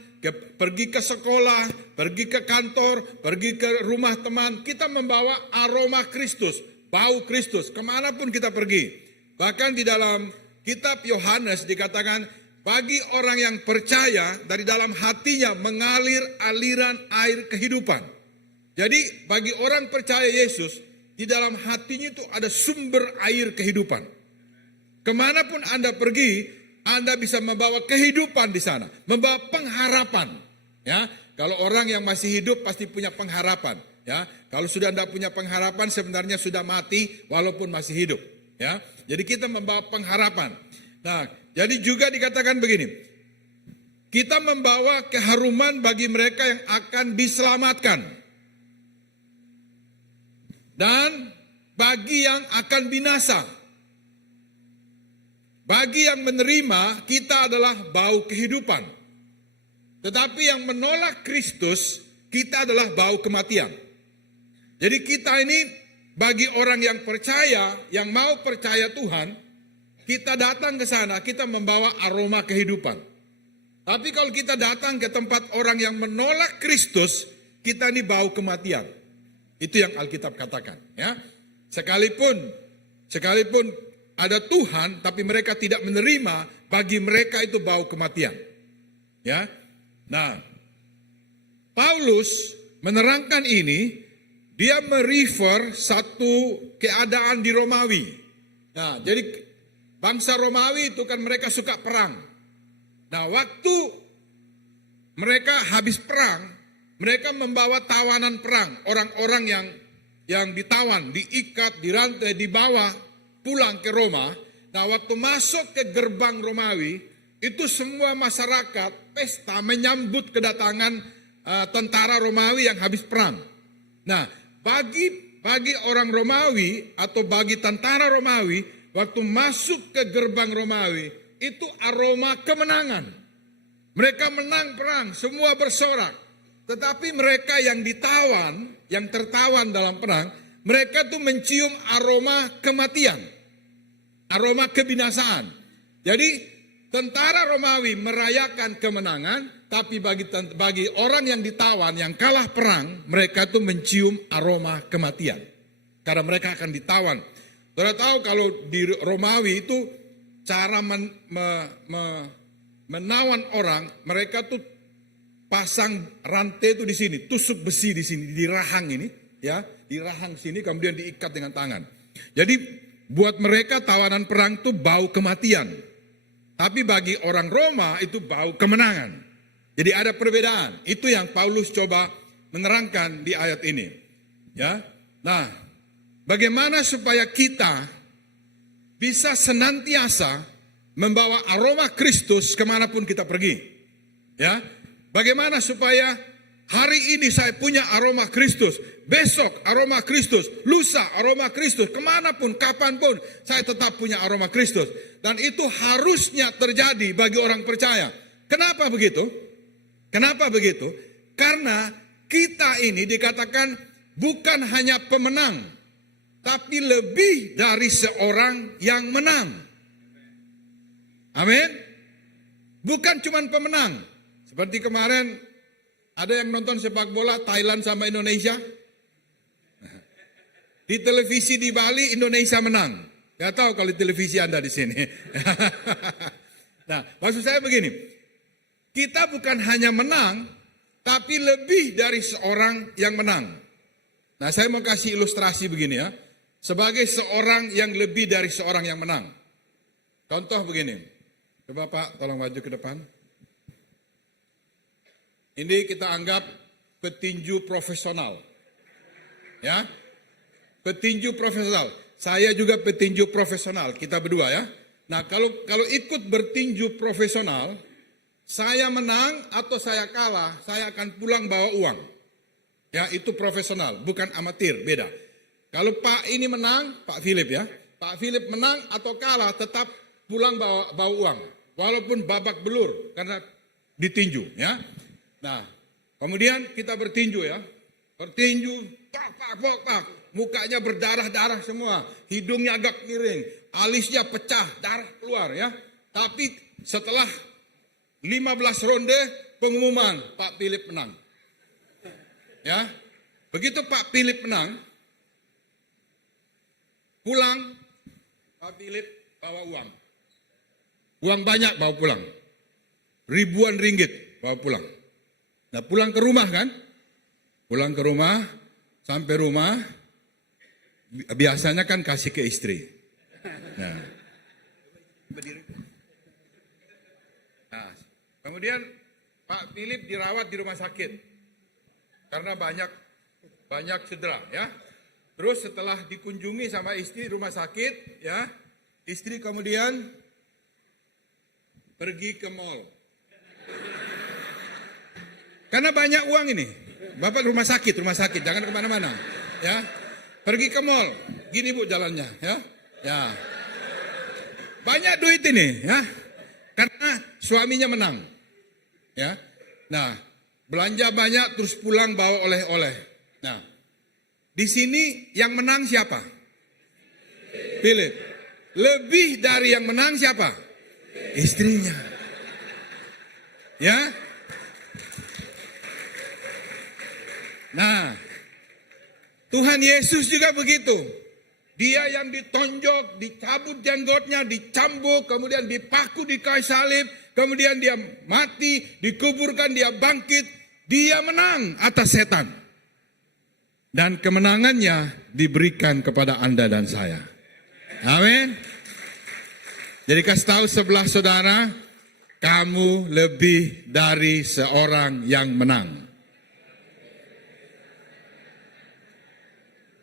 pergi ke sekolah, pergi ke kantor, pergi ke rumah teman, kita membawa aroma Kristus, bau Kristus, kemanapun kita pergi. Bahkan di dalam Kitab Yohanes dikatakan, bagi orang yang percaya dari dalam hatinya mengalir aliran air kehidupan. Jadi bagi orang percaya Yesus, di dalam hatinya itu ada sumber air kehidupan. Kemanapun Anda pergi, Anda bisa membawa kehidupan di sana, membawa pengharapan. Ya, kalau orang yang masih hidup pasti punya pengharapan. Ya, kalau sudah tidak punya pengharapan sebenarnya sudah mati walaupun masih hidup. Ya, jadi kita membawa pengharapan. Nah, jadi juga dikatakan begini, kita membawa keharuman bagi mereka yang akan diselamatkan dan bagi yang akan binasa. Bagi yang menerima, kita adalah bau kehidupan. Tetapi yang menolak Kristus, kita adalah bau kematian. Jadi kita ini bagi orang yang percaya, yang mau percaya Tuhan, kita datang ke sana, kita membawa aroma kehidupan. Tapi kalau kita datang ke tempat orang yang menolak Kristus, kita ini bau kematian. Itu yang Alkitab katakan. Ya, sekalipun ada Tuhan, tapi mereka tidak menerima, bagi mereka itu bau kematian. Ya, nah, Paulus menerangkan ini. Dia merefer satu keadaan di Romawi. Nah, jadi bangsa Romawi itu kan mereka suka perang. Nah, waktu mereka habis perang, mereka membawa tawanan perang. Orang-orang yang ditawan, diikat, dirantai, dibawa pulang ke Roma. Nah, waktu masuk ke gerbang Romawi, itu semua masyarakat pesta menyambut kedatangan tentara Romawi yang habis perang. Nah, bagi orang Romawi atau bagi tentara Romawi, waktu masuk ke gerbang Romawi, itu aroma kemenangan. Mereka menang perang, semua bersorak. Tetapi mereka yang ditawan, yang tertawan dalam perang, mereka tuh mencium aroma kematian, aroma kebinasaan. Jadi tentara Romawi merayakan kemenangan, tapi bagi orang yang ditawan, yang kalah perang, mereka tuh mencium aroma kematian. Karena mereka akan ditawan. Saudara tahu kalau di Romawi itu cara menawan orang, mereka tuh pasang rantai itu di sini, tusuk besi di sini, di rahang ini, ya, di rahang sini, kemudian diikat dengan tangan. Jadi buat mereka tawanan perang itu bau kematian. Tapi bagi orang Roma itu bau kemenangan. Jadi ada perbedaan. Itu yang Paulus coba menerangkan di ayat ini. Ya. Nah, bagaimana supaya kita bisa senantiasa membawa aroma Kristus kemanapun kita pergi. Ya. Bagaimana supaya hari ini saya punya aroma Kristus, besok aroma Kristus, lusa aroma Kristus, kemanapun, kapanpun saya tetap punya aroma Kristus. Dan itu harusnya terjadi bagi orang percaya. Kenapa begitu? Kenapa begitu? Karena kita ini dikatakan bukan hanya pemenang, tapi lebih dari seorang yang menang. Amin. Bukan cuma pemenang. Seperti kemarin ada yang nonton sepak bola Thailand sama Indonesia. Di televisi di Bali Indonesia menang. Gak tahu kalau televisi Anda di sini. Nah, maksud saya begini. Kita bukan hanya menang, tapi lebih dari seorang yang menang. Nah, saya mau kasih ilustrasi begini ya. Sebagai seorang yang lebih dari seorang yang menang. Contoh begini. Coba Pak, tolong maju ke depan. Ini kita anggap petinju profesional. Ya. Petinju profesional. Saya juga petinju profesional, kita berdua ya. Nah, kalau ikut bertinju profesional, saya menang atau saya kalah, saya akan pulang bawa uang. Ya, itu profesional, bukan amatir, beda. Kalau Pak ini menang, Pak Philip ya. Pak Philip menang atau kalah tetap pulang bawa uang. Walaupun babak belur karena ditinju ya. Nah, kemudian kita bertinju ya. Bertinju, tak, mukanya berdarah-darah semua. Hidungnya agak miring, alisnya pecah, darah keluar ya. Tapi setelah 15 ronde pengumuman, Pak Philip menang. Ya. Begitu Pak Philip menang, pulang, Pak Philip bawa uang. Uang banyak bawa pulang. Ribuan ringgit bawa pulang. Nah, pulang ke rumah kan? Pulang ke rumah, sampai rumah, biasanya kan kasih ke istri. Nah, kemudian Pak Philip dirawat di rumah sakit. Karena banyak cedera ya. Terus setelah dikunjungi sama istri rumah sakit ya, istri kemudian pergi ke mall. Karena banyak uang ini. Bapak rumah sakit, jangan kemana-mana. Ya, pergi ke mall. Gini Bu jalannya, ya. Ya. Banyak duit ini, ya. Karena suaminya menang. Ya. Nah, belanja banyak terus pulang bawa oleh-oleh. Nah, di sini yang menang siapa? Philip. Lebih dari yang menang siapa? Istrinya. Ya. Nah, Tuhan Yesus juga begitu. Dia yang ditonjok, dicabut jenggotnya, dicambuk, kemudian dipaku di kayu salib, kemudian dia mati, dikuburkan, dia bangkit, dia menang atas setan. Dan kemenangannya diberikan kepada Anda dan saya. Amin. Jadi kasih tahu sebelah saudara, kamu lebih dari seorang yang menang.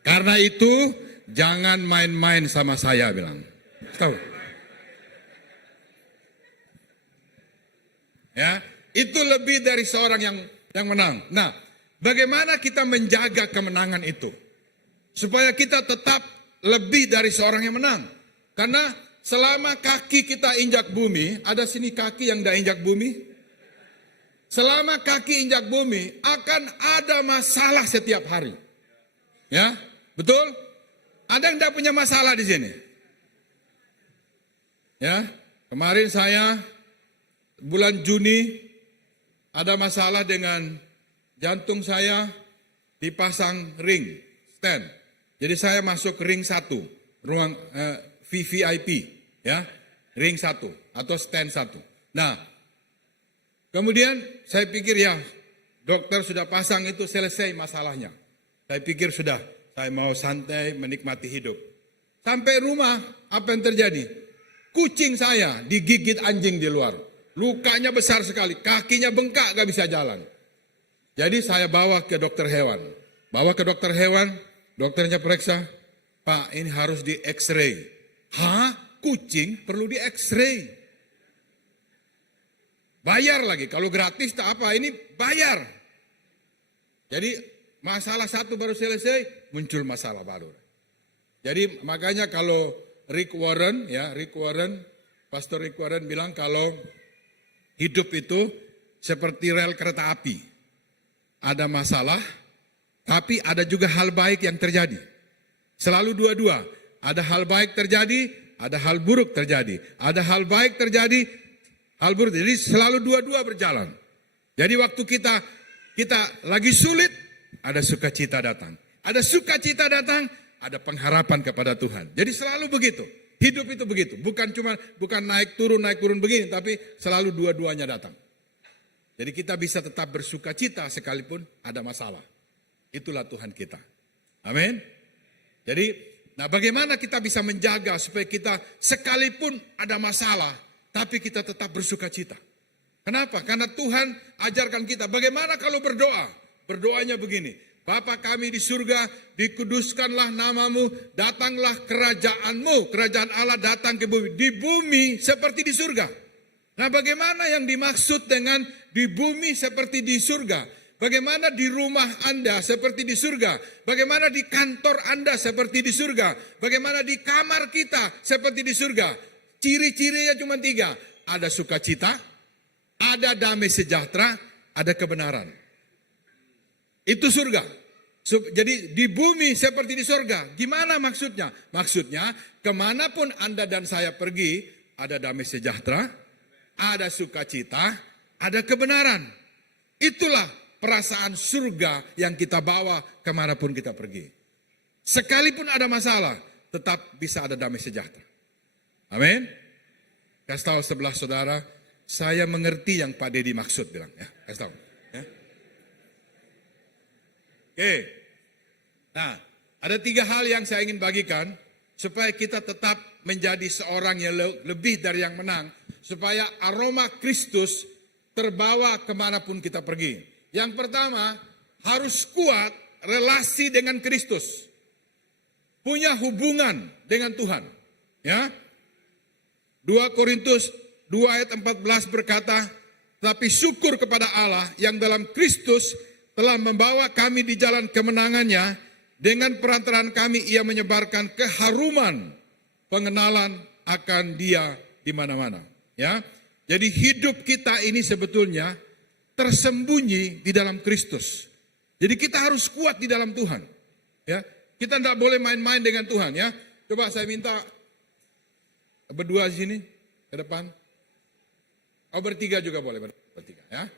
Karena itu, jangan main-main sama saya, bilang. Tahu? Ya, itu lebih dari seorang yang menang. Nah, bagaimana kita menjaga kemenangan itu? Supaya kita tetap lebih dari seorang yang menang. Karena selama kaki kita injak bumi, ada sini kaki yang tidak injak bumi. Selama kaki injak bumi, akan ada masalah setiap hari. Ya, betul? Ada yang tidak punya masalah di sini? Ya, kemarin saya bulan Juni ada masalah dengan jantung saya, dipasang ring stand. Jadi saya masuk ring 1, ruang VVIP, ya, ring 1 atau stand 1. Nah, kemudian saya pikir ya dokter sudah pasang itu selesai masalahnya. Saya pikir sudah. Saya mau santai menikmati hidup. Sampai rumah, apa yang terjadi? Kucing saya digigit anjing di luar. Lukanya besar sekali, kakinya bengkak, gak bisa jalan. Jadi saya bawa ke dokter hewan. Bawa ke dokter hewan, dokternya periksa. Pak, ini harus di x-ray. Hah? Kucing perlu di x-ray? Bayar lagi, kalau gratis tak apa, ini bayar. Jadi masalah satu baru selesai, muncul masalah baru. Jadi makanya kalau Rick Warren, Pastor Rick Warren bilang kalau hidup itu seperti rel kereta api. Ada masalah, tapi ada juga hal baik yang terjadi. Selalu dua-dua. Ada hal baik terjadi, ada hal buruk terjadi. Ada hal baik terjadi, hal buruk. Jadi selalu dua-dua berjalan. Jadi waktu kita lagi sulit, ada sukacita datang. Ada sukacita datang, ada pengharapan kepada Tuhan. Jadi selalu begitu. Hidup itu begitu. Bukan naik turun begini, tapi selalu dua-duanya datang. Jadi kita bisa tetap bersukacita sekalipun ada masalah. Itulah Tuhan kita. Amin. Jadi, bagaimana kita bisa menjaga supaya kita sekalipun ada masalah, tapi kita tetap bersukacita. Kenapa? Karena Tuhan ajarkan kita bagaimana kalau berdoa. Berdoanya begini, Bapa kami di surga, dikuduskanlah namamu, datanglah kerajaanmu. Kerajaan Allah datang ke bumi. Di bumi seperti di surga. Nah, bagaimana yang dimaksud dengan di bumi seperti di surga? Bagaimana di rumah Anda seperti di surga? Bagaimana di kantor Anda seperti di surga? Bagaimana di kamar kita seperti di surga? Ciri-cirinya cuma 3. Ada sukacita, ada damai sejahtera, ada kebenaran. Itu surga. Jadi di bumi seperti di surga. Gimana maksudnya? Maksudnya kemanapun Anda dan saya pergi, ada damai sejahtera, ada sukacita, ada kebenaran. Itulah perasaan surga yang kita bawa kemanapun kita pergi. Sekalipun ada masalah, tetap bisa ada damai sejahtera. Amin. Kasih tahu sebelah saudara, saya mengerti yang Pak Dedi maksud bilang. Ya, kasih tahu. Ya. Oke. Nah, ada 3 hal yang saya ingin bagikan supaya kita tetap menjadi seorang yang lebih dari yang menang, supaya aroma Kristus terbawa kemanapun kita pergi. Yang pertama, harus kuat relasi dengan Kristus. Punya hubungan dengan Tuhan. Ya. 2 Korintus 2 ayat 14 berkata, tapi syukur kepada Allah yang dalam Kristus telah membawa kami di jalan kemenangannya, dengan perantaraan kami ia menyebarkan keharuman pengenalan akan Dia di mana-mana. Ya. Jadi hidup kita ini sebetulnya tersembunyi di dalam Kristus. Jadi kita harus kuat di dalam Tuhan. Ya, kita tidak boleh main-main dengan Tuhan. Ya, coba saya minta berdua di sini ke depan. Oh, bertiga juga boleh, bertiga. Ya,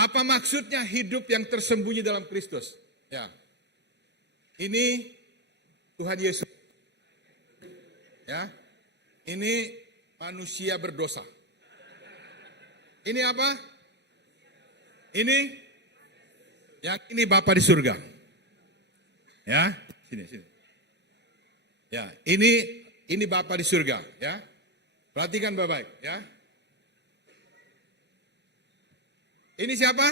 apa maksudnya hidup yang tersembunyi dalam Kristus? Ya, ini Tuhan Yesus. Ya, ini manusia berdosa. Ini apa? Yang ini Bapa di surga. Ya, sini. Ya, ini Bapa di surga, ya. Perhatikan baik-baik, ya. Ini siapa?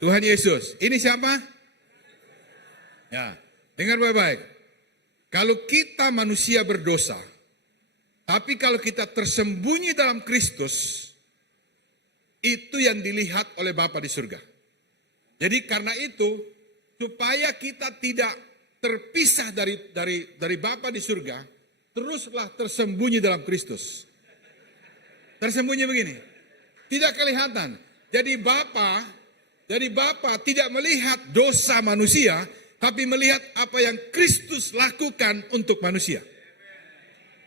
Tuhan Yesus. Ini siapa? Ya, dengar baik-baik. Kalau kita manusia berdosa, tapi kalau kita tersembunyi dalam Kristus, itu yang dilihat oleh Bapa di surga. Jadi karena itu, supaya kita tidak terpisah dari Bapa di surga, teruslah tersembunyi dalam Kristus. Tersembunyi begini, tidak kelihatan. Jadi Bapa tidak melihat dosa manusia, tapi melihat apa yang Kristus lakukan untuk manusia.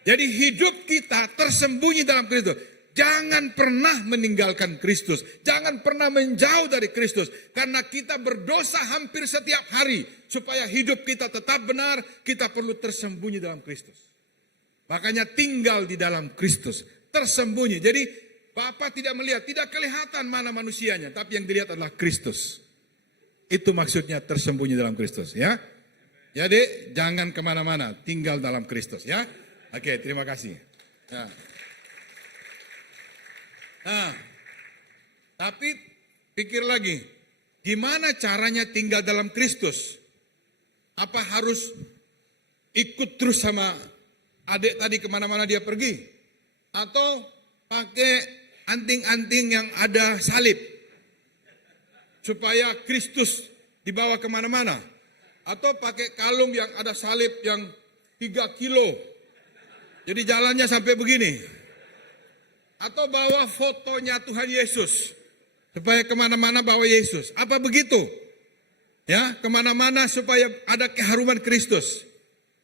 Jadi hidup kita tersembunyi dalam Kristus. Jangan pernah meninggalkan Kristus. Jangan pernah menjauh dari Kristus. Karena kita berdosa hampir setiap hari. Supaya hidup kita tetap benar, kita perlu tersembunyi dalam Kristus. Makanya tinggal di dalam Kristus. Tersembunyi. Jadi Bapa tidak melihat, tidak kelihatan mana manusianya. Tapi yang dilihat adalah Kristus. Itu maksudnya tersembunyi dalam Kristus. Ya. Jadi jangan kemana-mana. Tinggal dalam Kristus. Ya. Oke, terima kasih. Ya. Nah, tapi pikir lagi, gimana caranya tinggal dalam Kristus? Apa harus ikut terus sama adik tadi kemana-mana dia pergi? Atau pakai anting-anting yang ada salib. Supaya Kristus dibawa kemana-mana. Atau pakai kalung yang ada salib yang 3 kilo. Jadi jalannya sampai begini. Atau bawa fotonya Tuhan Yesus. Supaya kemana-mana bawa Yesus. Apa begitu? Ya, kemana-mana supaya ada keharuman Kristus.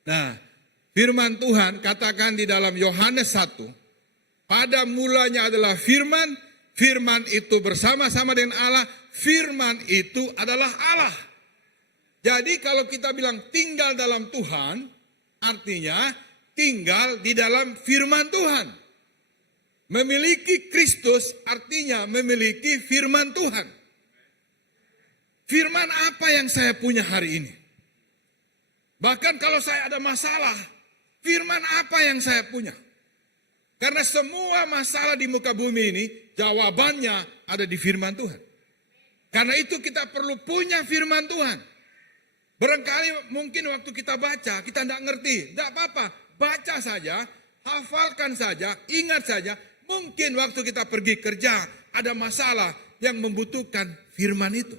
Nah, firman Tuhan katakan di dalam Yohanes 1. Pada mulanya adalah firman. Firman itu bersama-sama dengan Allah. Firman itu adalah Allah. Jadi kalau kita bilang tinggal dalam Tuhan, artinya tinggal di dalam firman Tuhan. Memiliki Kristus artinya memiliki firman Tuhan. Firman apa yang saya punya hari ini? Bahkan kalau saya ada masalah, firman apa yang saya punya? Karena semua masalah di muka bumi ini, jawabannya ada di firman Tuhan. Karena itu kita perlu punya firman Tuhan. Barangkali mungkin waktu kita baca, kita tidak ngerti. Tidak apa-apa, baca saja, hafalkan saja, ingat saja. Mungkin waktu kita pergi kerja, ada masalah yang membutuhkan firman itu.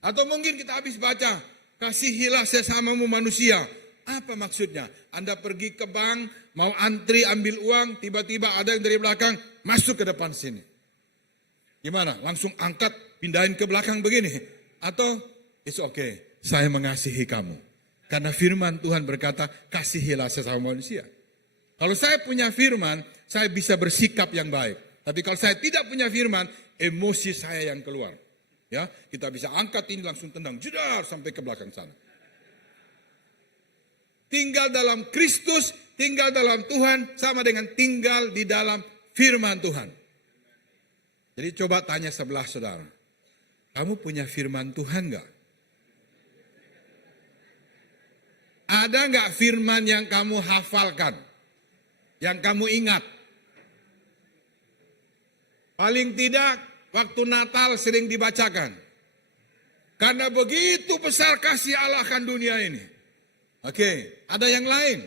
Atau mungkin kita habis baca, kasihilah sesamamu manusia. Apa maksudnya? Anda pergi ke bank, mau antri ambil uang, tiba-tiba ada yang dari belakang masuk ke depan sini. Gimana? Langsung angkat, pindahin ke belakang begini. Atau, it's okay, saya mengasihi kamu. Karena firman Tuhan berkata, kasihilah sesama manusia. Kalau saya punya firman, saya bisa bersikap yang baik. Tapi kalau saya tidak punya firman, emosi saya yang keluar. Ya, kita bisa angkat ini langsung tendang, jedar sampai ke belakang sana. Tinggal dalam Kristus, tinggal dalam Tuhan, sama dengan tinggal di dalam firman Tuhan. Jadi coba tanya sebelah saudara, kamu punya firman Tuhan enggak? Ada enggak firman yang kamu hafalkan? Yang kamu ingat? Paling tidak waktu Natal sering dibacakan. Karena begitu besar kasih Allah akan dunia ini. Oke, ada yang lain.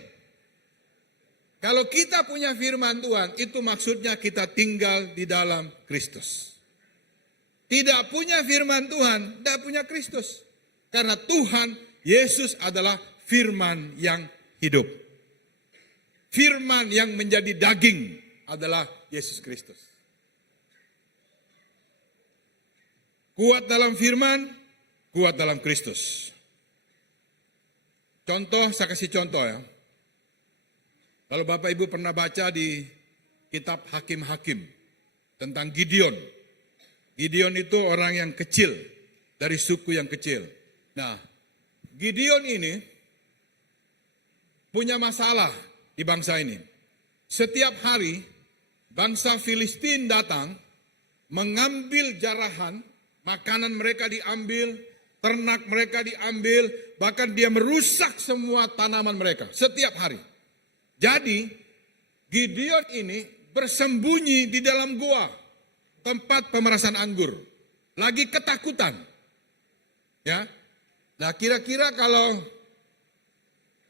Kalau kita punya firman Tuhan, itu maksudnya kita tinggal di dalam Kristus. Tidak punya firman Tuhan, tidak punya Kristus. Karena Tuhan, Yesus adalah firman yang hidup. Firman yang menjadi daging adalah Yesus Kristus. Kuat dalam firman, kuat dalam Kristus. Contoh, saya kasih contoh ya. Kalau Bapak Ibu pernah baca di kitab Hakim-Hakim tentang Gideon. Gideon itu orang yang kecil, dari suku yang kecil. Nah, Gideon ini punya masalah di bangsa ini. Setiap hari bangsa Filistin datang mengambil jarahan, makanan mereka diambil, ternak mereka diambil, bahkan dia merusak semua tanaman mereka setiap hari. Jadi Gideon ini bersembunyi di dalam gua, tempat pemerasan anggur, lagi ketakutan. Ya, nah kira-kira kalau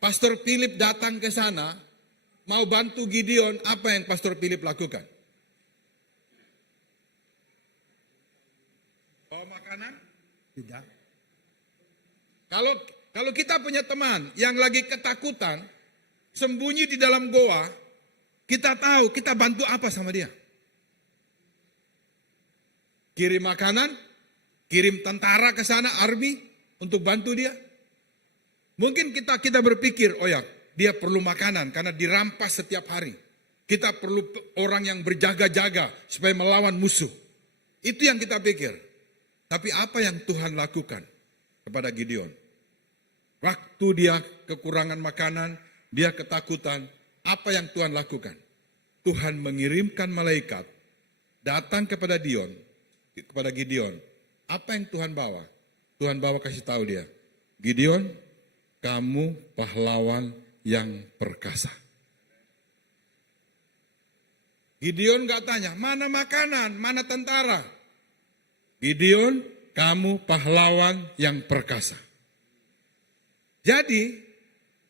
Pastor Philip datang ke sana, mau bantu Gideon, apa yang Pastor Philip lakukan? Bawa makanan? Tidak. Kalau kita punya teman yang lagi ketakutan, sembunyi di dalam goa, kita tahu kita bantu apa sama dia? Kirim makanan, kirim tentara ke sana, army, untuk bantu dia. Mungkin kita berpikir, oh ya, dia perlu makanan karena dirampas setiap hari. Kita perlu orang yang berjaga-jaga supaya melawan musuh. Itu yang kita pikir. Tapi apa yang Tuhan lakukan kepada Gideon? Waktu dia kekurangan makanan, dia ketakutan, apa yang Tuhan lakukan? Tuhan mengirimkan malaikat datang kepada Gideon. Apa yang Tuhan bawa? Tuhan bawa kasih tahu dia, Gideon, kamu pahlawan yang perkasa. Gideon gak tanya, mana makanan, mana tentara? Gideon, kamu pahlawan yang perkasa. Jadi,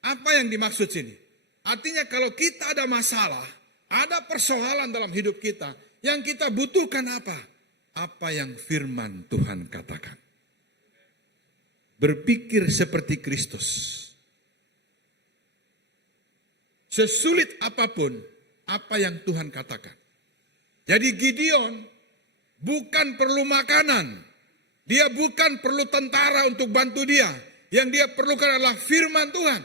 apa yang dimaksud sini? Artinya kalau kita ada masalah, ada persoalan dalam hidup kita, yang kita butuhkan apa? Apa yang firman Tuhan katakan. Berpikir seperti Kristus. Sesulit apapun apa yang Tuhan katakan. Jadi Gideon bukan perlu makanan. Dia bukan perlu tentara untuk bantu dia. Yang dia perlukan adalah firman Tuhan.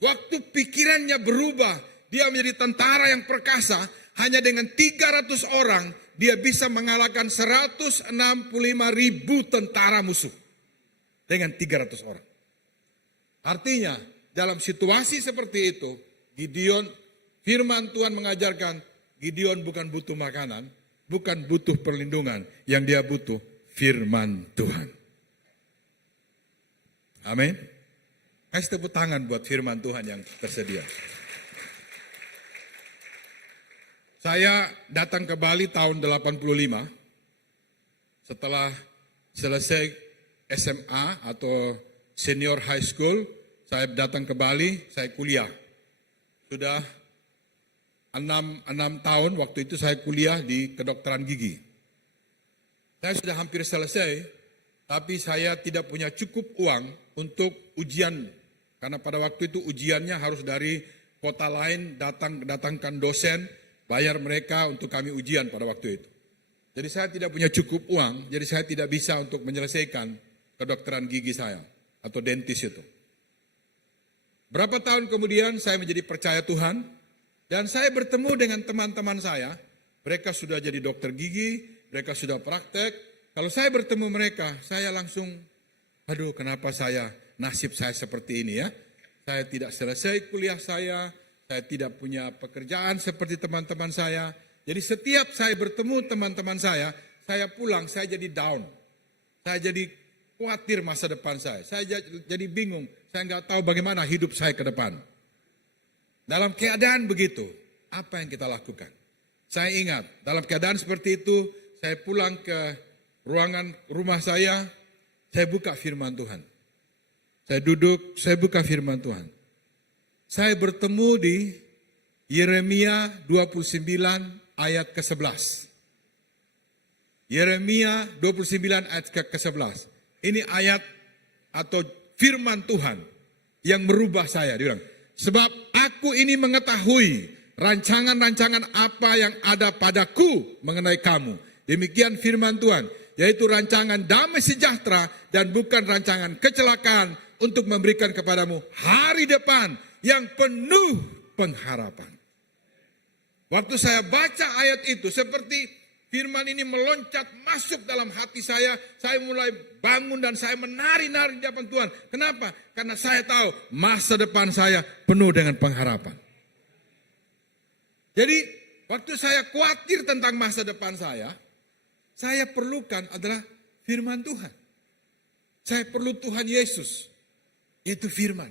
Waktu pikirannya berubah, dia menjadi tentara yang perkasa, hanya dengan 300 orang, dia bisa mengalahkan 165.000 tentara musuh. Dengan 300 orang. Artinya, dalam situasi seperti itu, Gideon, firman Tuhan mengajarkan, Gideon bukan butuh makanan, bukan butuh perlindungan, yang dia butuh firman Tuhan. Amin. Kasih tepuk tangan buat firman Tuhan yang tersedia. Saya datang ke Bali tahun 85, setelah selesai SMA atau senior high school, saya datang ke Bali, saya kuliah. Sudah 6 tahun waktu itu saya kuliah di kedokteran gigi. Saya sudah hampir selesai, tapi saya tidak punya cukup uang untuk ujian. Karena pada waktu itu ujiannya harus dari kota lain, datangkan dosen, bayar mereka untuk kami ujian pada waktu itu. Jadi saya tidak punya cukup uang, jadi saya tidak bisa untuk menyelesaikan kedokteran gigi saya atau dentis itu. Berapa tahun kemudian saya menjadi percaya Tuhan dan saya bertemu dengan teman-teman saya. Mereka sudah jadi dokter gigi, mereka sudah praktek. Kalau saya bertemu mereka, saya langsung, aduh kenapa nasib saya seperti ini ya. Saya tidak selesai kuliah saya tidak punya pekerjaan seperti teman-teman saya. Jadi setiap saya bertemu teman-teman saya pulang, saya jadi down. Saya jadi khawatir masa depan saya jadi bingung. Saya nggak tahu bagaimana hidup saya ke depan. Dalam keadaan begitu, apa yang kita lakukan? Saya ingat, dalam keadaan seperti itu, saya pulang ke ruangan rumah saya buka firman Tuhan. Saya duduk, saya buka firman Tuhan. Saya bertemu di Yeremia 29 ayat ke-11. Yeremia 29 ayat ke-11. Ini ayat atau firman Tuhan yang merubah saya. Dia bilang, sebab aku ini mengetahui rancangan-rancangan apa yang ada padaku mengenai kamu. Demikian firman Tuhan, yaitu rancangan damai sejahtera dan bukan rancangan kecelakaan untuk memberikan kepadamu hari depan yang penuh pengharapan. Waktu saya baca ayat itu, seperti firman ini meloncat masuk dalam hati saya mulai bangun dan saya menari-nari di hadapan Tuhan. Kenapa? Karena saya tahu masa depan saya penuh dengan pengharapan. Jadi, waktu saya khawatir tentang masa depan saya perlukan adalah firman Tuhan. Saya perlu Tuhan Yesus, yaitu firman.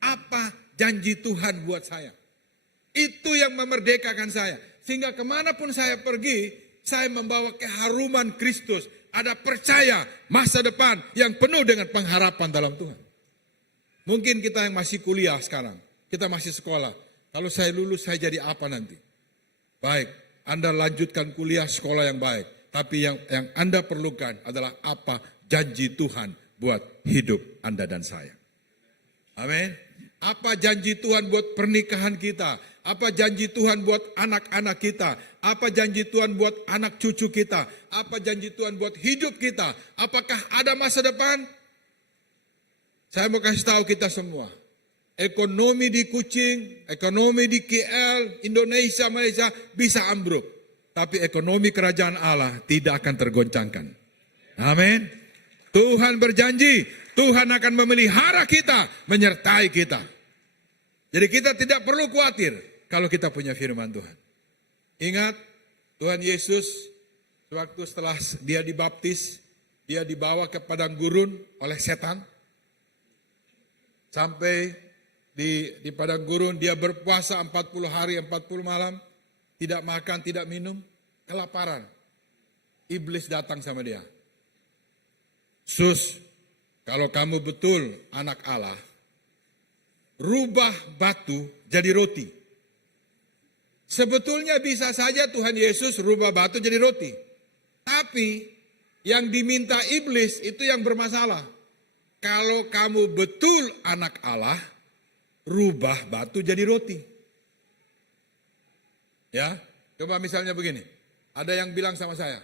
Apa janji Tuhan buat saya? Itu yang memerdekakan saya. Sehingga kemanapun saya pergi, saya membawa keharuman Kristus. Ada percaya masa depan yang penuh dengan pengharapan dalam Tuhan. Mungkin kita yang masih kuliah sekarang, kita masih sekolah. Kalau saya lulus, saya jadi apa nanti? Baik, Anda lanjutkan kuliah sekolah yang baik. Tapi yang Anda perlukan adalah apa janji Tuhan buat hidup Anda dan saya. Amin. Apa janji Tuhan buat pernikahan kita? Apa janji Tuhan buat anak-anak kita? Apa janji Tuhan buat anak cucu kita? Apa janji Tuhan buat hidup kita? Apakah ada masa depan? Saya mau kasih tahu kita semua. Ekonomi di Kuching, ekonomi di KL, Indonesia, Malaysia bisa ambruk. Tapi ekonomi kerajaan Allah tidak akan tergoncangkan. Amin. Tuhan berjanji, Tuhan akan memelihara kita, menyertai kita. Jadi kita tidak perlu khawatir kalau kita punya firman Tuhan. Ingat, Tuhan Yesus waktu setelah dia dibaptis, dia dibawa ke padang gurun oleh setan. Sampai di padang gurun dia berpuasa 40 hari 40 malam, tidak makan, tidak minum, kelaparan. Iblis datang sama dia. Sus, kalau kamu betul anak Allah, rubah batu jadi roti. Sebetulnya bisa saja Tuhan Yesus rubah batu jadi roti. Tapi yang diminta iblis itu yang bermasalah. Kalau kamu betul anak Allah, rubah batu jadi roti. Ya, coba misalnya begini. Ada yang bilang sama saya,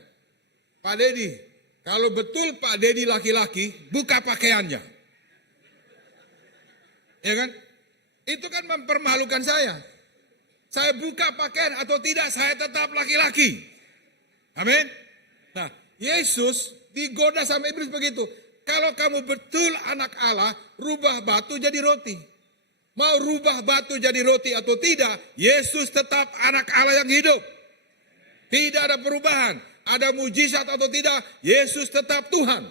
Pak Dedi, kalau betul Pak Dedi laki-laki, buka pakaiannya. Ya kan? Itu kan mempermalukan saya. Saya buka pakaian atau tidak, saya tetap laki-laki. Amin. Nah, Yesus digoda sama iblis begitu. Kalau kamu betul anak Allah, rubah batu jadi roti. Mau rubah batu jadi roti atau tidak, Yesus tetap anak Allah yang hidup. Tidak ada perubahan. Ada mujizat atau tidak, Yesus tetap Tuhan.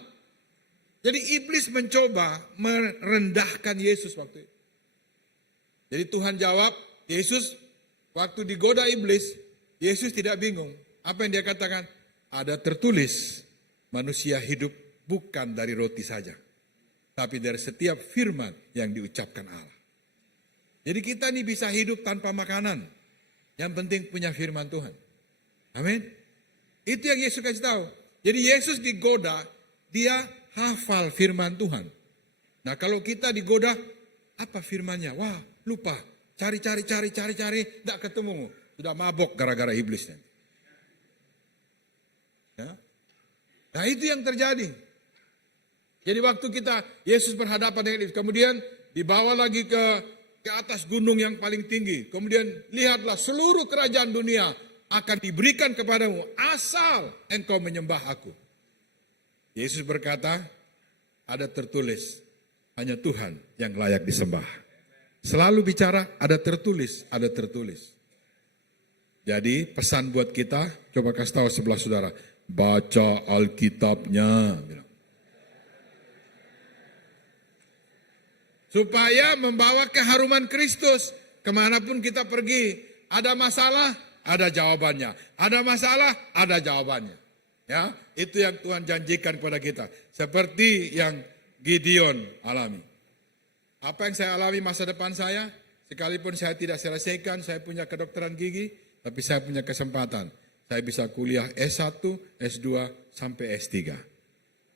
Jadi iblis mencoba merendahkan Yesus waktu itu. Jadi Tuhan jawab, Yesus waktu digoda iblis, Yesus tidak bingung. Apa yang dia katakan? Ada tertulis, manusia hidup bukan dari roti saja, tapi dari setiap firman yang diucapkan Allah. Jadi kita nih bisa hidup tanpa makanan. Yang penting punya firman Tuhan. Amin. Itu yang Yesus kasih tahu. Jadi Yesus digoda, dia hafal firman Tuhan. Nah kalau kita digoda, apa firmannya? Wah lupa, cari, tidak ketemu. Sudah mabok gara-gara iblisnya. Ya. Nah itu yang terjadi. Jadi waktu Yesus berhadapan dengan iblis, kemudian dibawa lagi ke atas gunung yang paling tinggi. Kemudian lihatlah seluruh kerajaan dunia akan diberikan kepadamu asal engkau menyembah aku. Yesus berkata, ada tertulis, hanya Tuhan yang layak disembah. Selalu bicara, ada tertulis, ada tertulis. Jadi pesan buat kita, coba kasih tahu sebelah saudara, baca Alkitabnya. Supaya membawa keharuman Kristus kemanapun kita pergi. Ada masalah, ada jawabannya. Ada masalah, ada jawabannya. Ya, itu yang Tuhan janjikan kepada kita. Seperti yang Gideon alami. Apa yang saya alami masa depan saya, sekalipun saya tidak selesaikan, saya punya kedokteran gigi, tapi saya punya kesempatan. Saya bisa kuliah S1, S2, sampai S3.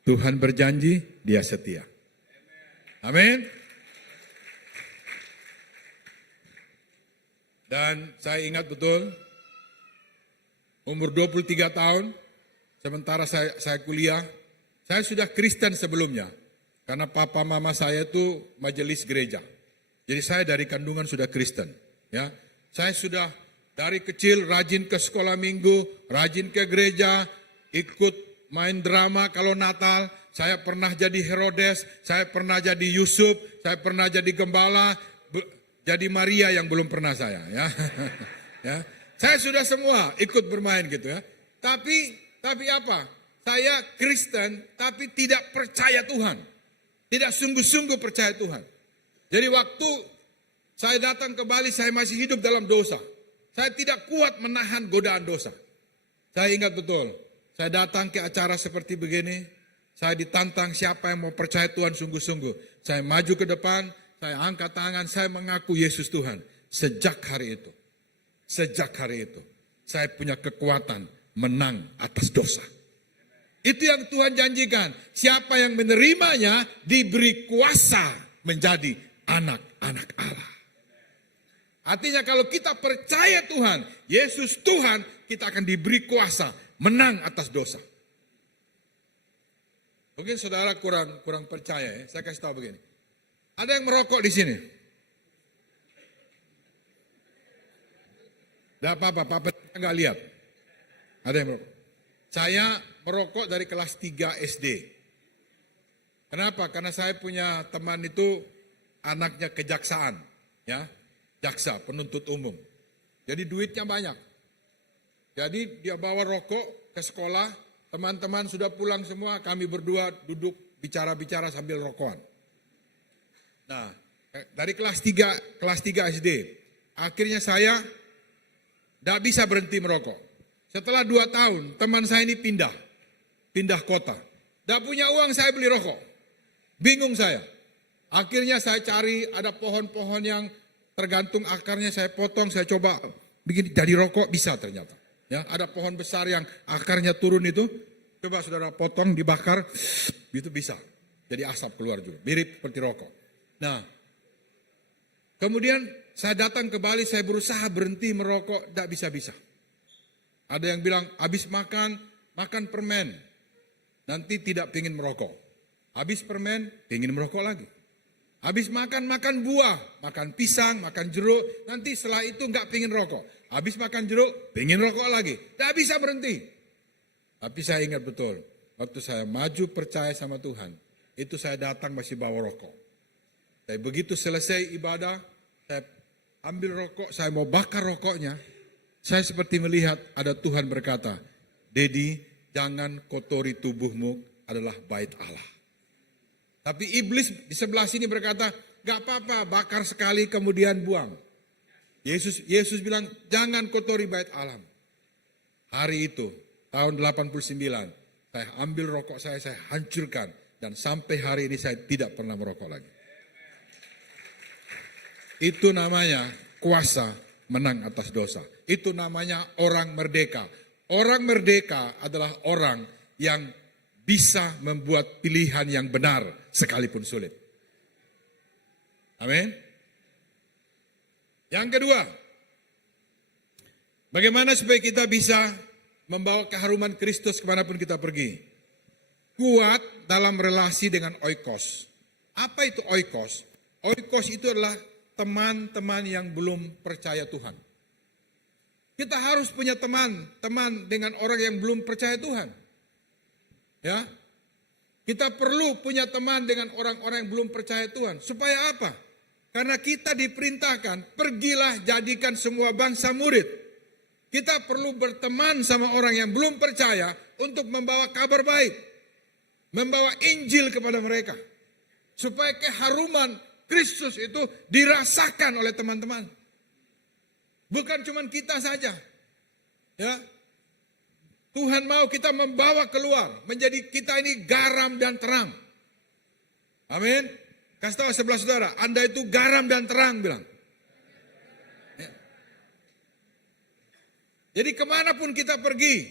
Tuhan berjanji, dia setia. Amin. Dan saya ingat betul, umur 23 tahun, sementara saya kuliah, saya sudah Kristen sebelumnya. Karena papa mama saya itu majelis gereja. Jadi saya dari kandungan sudah Kristen. Ya, saya sudah dari kecil rajin ke sekolah minggu, rajin ke gereja, ikut main drama kalau Natal. Saya pernah jadi Herodes, saya pernah jadi Yusuf, saya pernah jadi gembala, jadi Maria yang belum pernah saya. Ya, ya, saya sudah semua ikut bermain gitu ya. Tapi apa? Saya Kristen, tapi tidak percaya Tuhan. Tidak sungguh-sungguh percaya Tuhan. Jadi waktu saya datang ke Bali, saya masih hidup dalam dosa. Saya tidak kuat menahan godaan dosa. Saya ingat betul, saya datang ke acara seperti begini, saya ditantang siapa yang mau percaya Tuhan sungguh-sungguh. Saya maju ke depan, saya angkat tangan, saya mengaku Yesus Tuhan. Sejak hari itu, saya punya kekuatan menang atas dosa. Itu yang Tuhan janjikan. Siapa yang menerimanya diberi kuasa menjadi anak-anak Allah. Artinya kalau kita percaya Tuhan, Yesus Tuhan, kita akan diberi kuasa menang atas dosa. Mungkin saudara kurang percaya ya. Saya kasih tahu begini. Ada yang merokok di sini? Tidak apa-apa, Papa nggak lihat. Ada yang merokok. Saya merokok dari kelas 3 SD. Kenapa? Karena saya punya teman itu anaknya kejaksaan, ya, jaksa, penuntut umum. Jadi duitnya banyak. Jadi dia bawa rokok ke sekolah, teman-teman sudah pulang semua, kami berdua duduk bicara-bicara sambil rokokan. Nah, dari kelas 3 SD, akhirnya saya tidak bisa berhenti merokok. Setelah 2 tahun, teman saya ini pindah kota. Tidak punya uang, saya beli rokok. Bingung saya. Akhirnya saya cari ada pohon-pohon yang tergantung akarnya, saya potong, saya coba bikin jadi rokok bisa ternyata. Ya, ada pohon besar yang akarnya turun itu, coba saudara potong, dibakar, itu bisa. Jadi asap keluar juga, mirip seperti rokok. Nah, kemudian saya datang ke Bali, saya berusaha berhenti merokok, tidak bisa-bisa. Ada yang bilang, habis makan permen, nanti tidak ingin merokok. Habis permen, ingin merokok lagi. Habis makan buah, makan pisang, makan jeruk, nanti setelah itu nggak pingin rokok. Habis makan jeruk, pingin rokok lagi. Tidak bisa berhenti. Tapi saya ingat betul, waktu saya maju percaya sama Tuhan, itu saya datang masih bawa rokok. Tapi begitu selesai ibadah, saya ambil rokok, saya mau bakar rokoknya, saya seperti melihat ada Tuhan berkata, Dedi, jangan kotori tubuhmu, adalah bait Allah. Tapi iblis di sebelah sini berkata, gak apa-apa, bakar sekali kemudian buang. Yesus bilang, jangan kotori bait Allah. Hari itu, tahun 89, saya ambil rokok saya hancurkan. Dan sampai hari ini saya tidak pernah merokok lagi. Itu namanya kuasa menang atas dosa. Itu namanya orang merdeka. Orang merdeka adalah orang yang bisa membuat pilihan yang benar sekalipun sulit. Amin. Yang kedua, bagaimana supaya kita bisa membawa keharuman Kristus kemanapun kita pergi? Kuat dalam relasi dengan oikos. Apa itu oikos? Oikos itu adalah teman-teman yang belum percaya Tuhan. Kita harus punya teman dengan orang yang belum percaya Tuhan. Ya, kita perlu punya teman dengan orang-orang yang belum percaya Tuhan. Supaya apa? Karena kita diperintahkan, pergilah jadikan semua bangsa murid. Kita perlu berteman sama orang yang belum percaya untuk membawa kabar baik. Membawa Injil kepada mereka. Supaya keharuman Kristus itu dirasakan oleh teman-teman. Bukan cuma kita saja. Ya. Tuhan mau kita membawa keluar. Menjadi kita ini garam dan terang. Amin. Kasih tahu sebelah saudara, Anda itu garam dan terang, bilang. Ya. Jadi kemanapun kita pergi,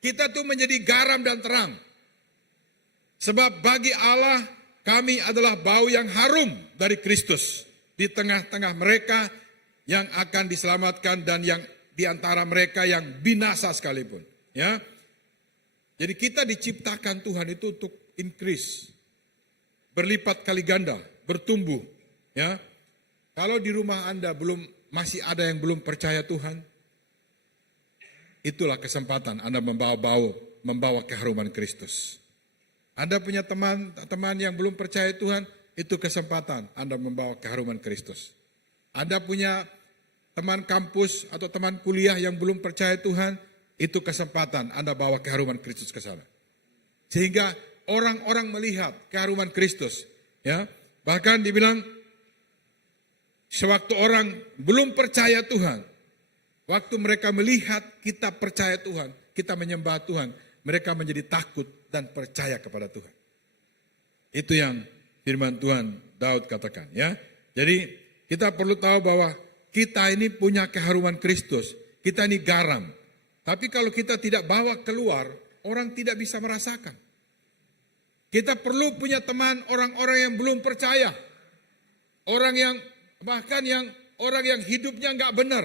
kita tuh menjadi garam dan terang. Sebab bagi Allah kami adalah bau yang harum dari Kristus di tengah-tengah mereka yang akan diselamatkan dan yang di antara mereka yang binasa sekalipun. Ya, jadi kita diciptakan Tuhan itu untuk increase, berlipat kali ganda, bertumbuh. Ya, kalau di rumah Anda masih ada yang belum percaya Tuhan, itulah kesempatan Anda membawa keharuman Kristus. Anda punya teman yang belum percaya Tuhan, itu kesempatan Anda membawa keharuman Kristus. Anda punya teman kampus atau teman kuliah yang belum percaya Tuhan, itu kesempatan Anda bawa keharuman Kristus ke sana. Sehingga orang-orang melihat keharuman Kristus. Ya, bahkan dibilang, sewaktu orang belum percaya Tuhan, waktu mereka melihat kita percaya Tuhan, kita menyembah Tuhan, mereka menjadi takut dan percaya kepada Tuhan. Itu yang firman Tuhan Daud katakan, ya. Jadi kita perlu tahu bahwa kita ini punya keharuman Kristus. Kita ini garam. Tapi kalau kita tidak bawa keluar, orang tidak bisa merasakan. Kita perlu punya teman orang-orang yang belum percaya. Orang yang orang yang hidupnya nggak benar.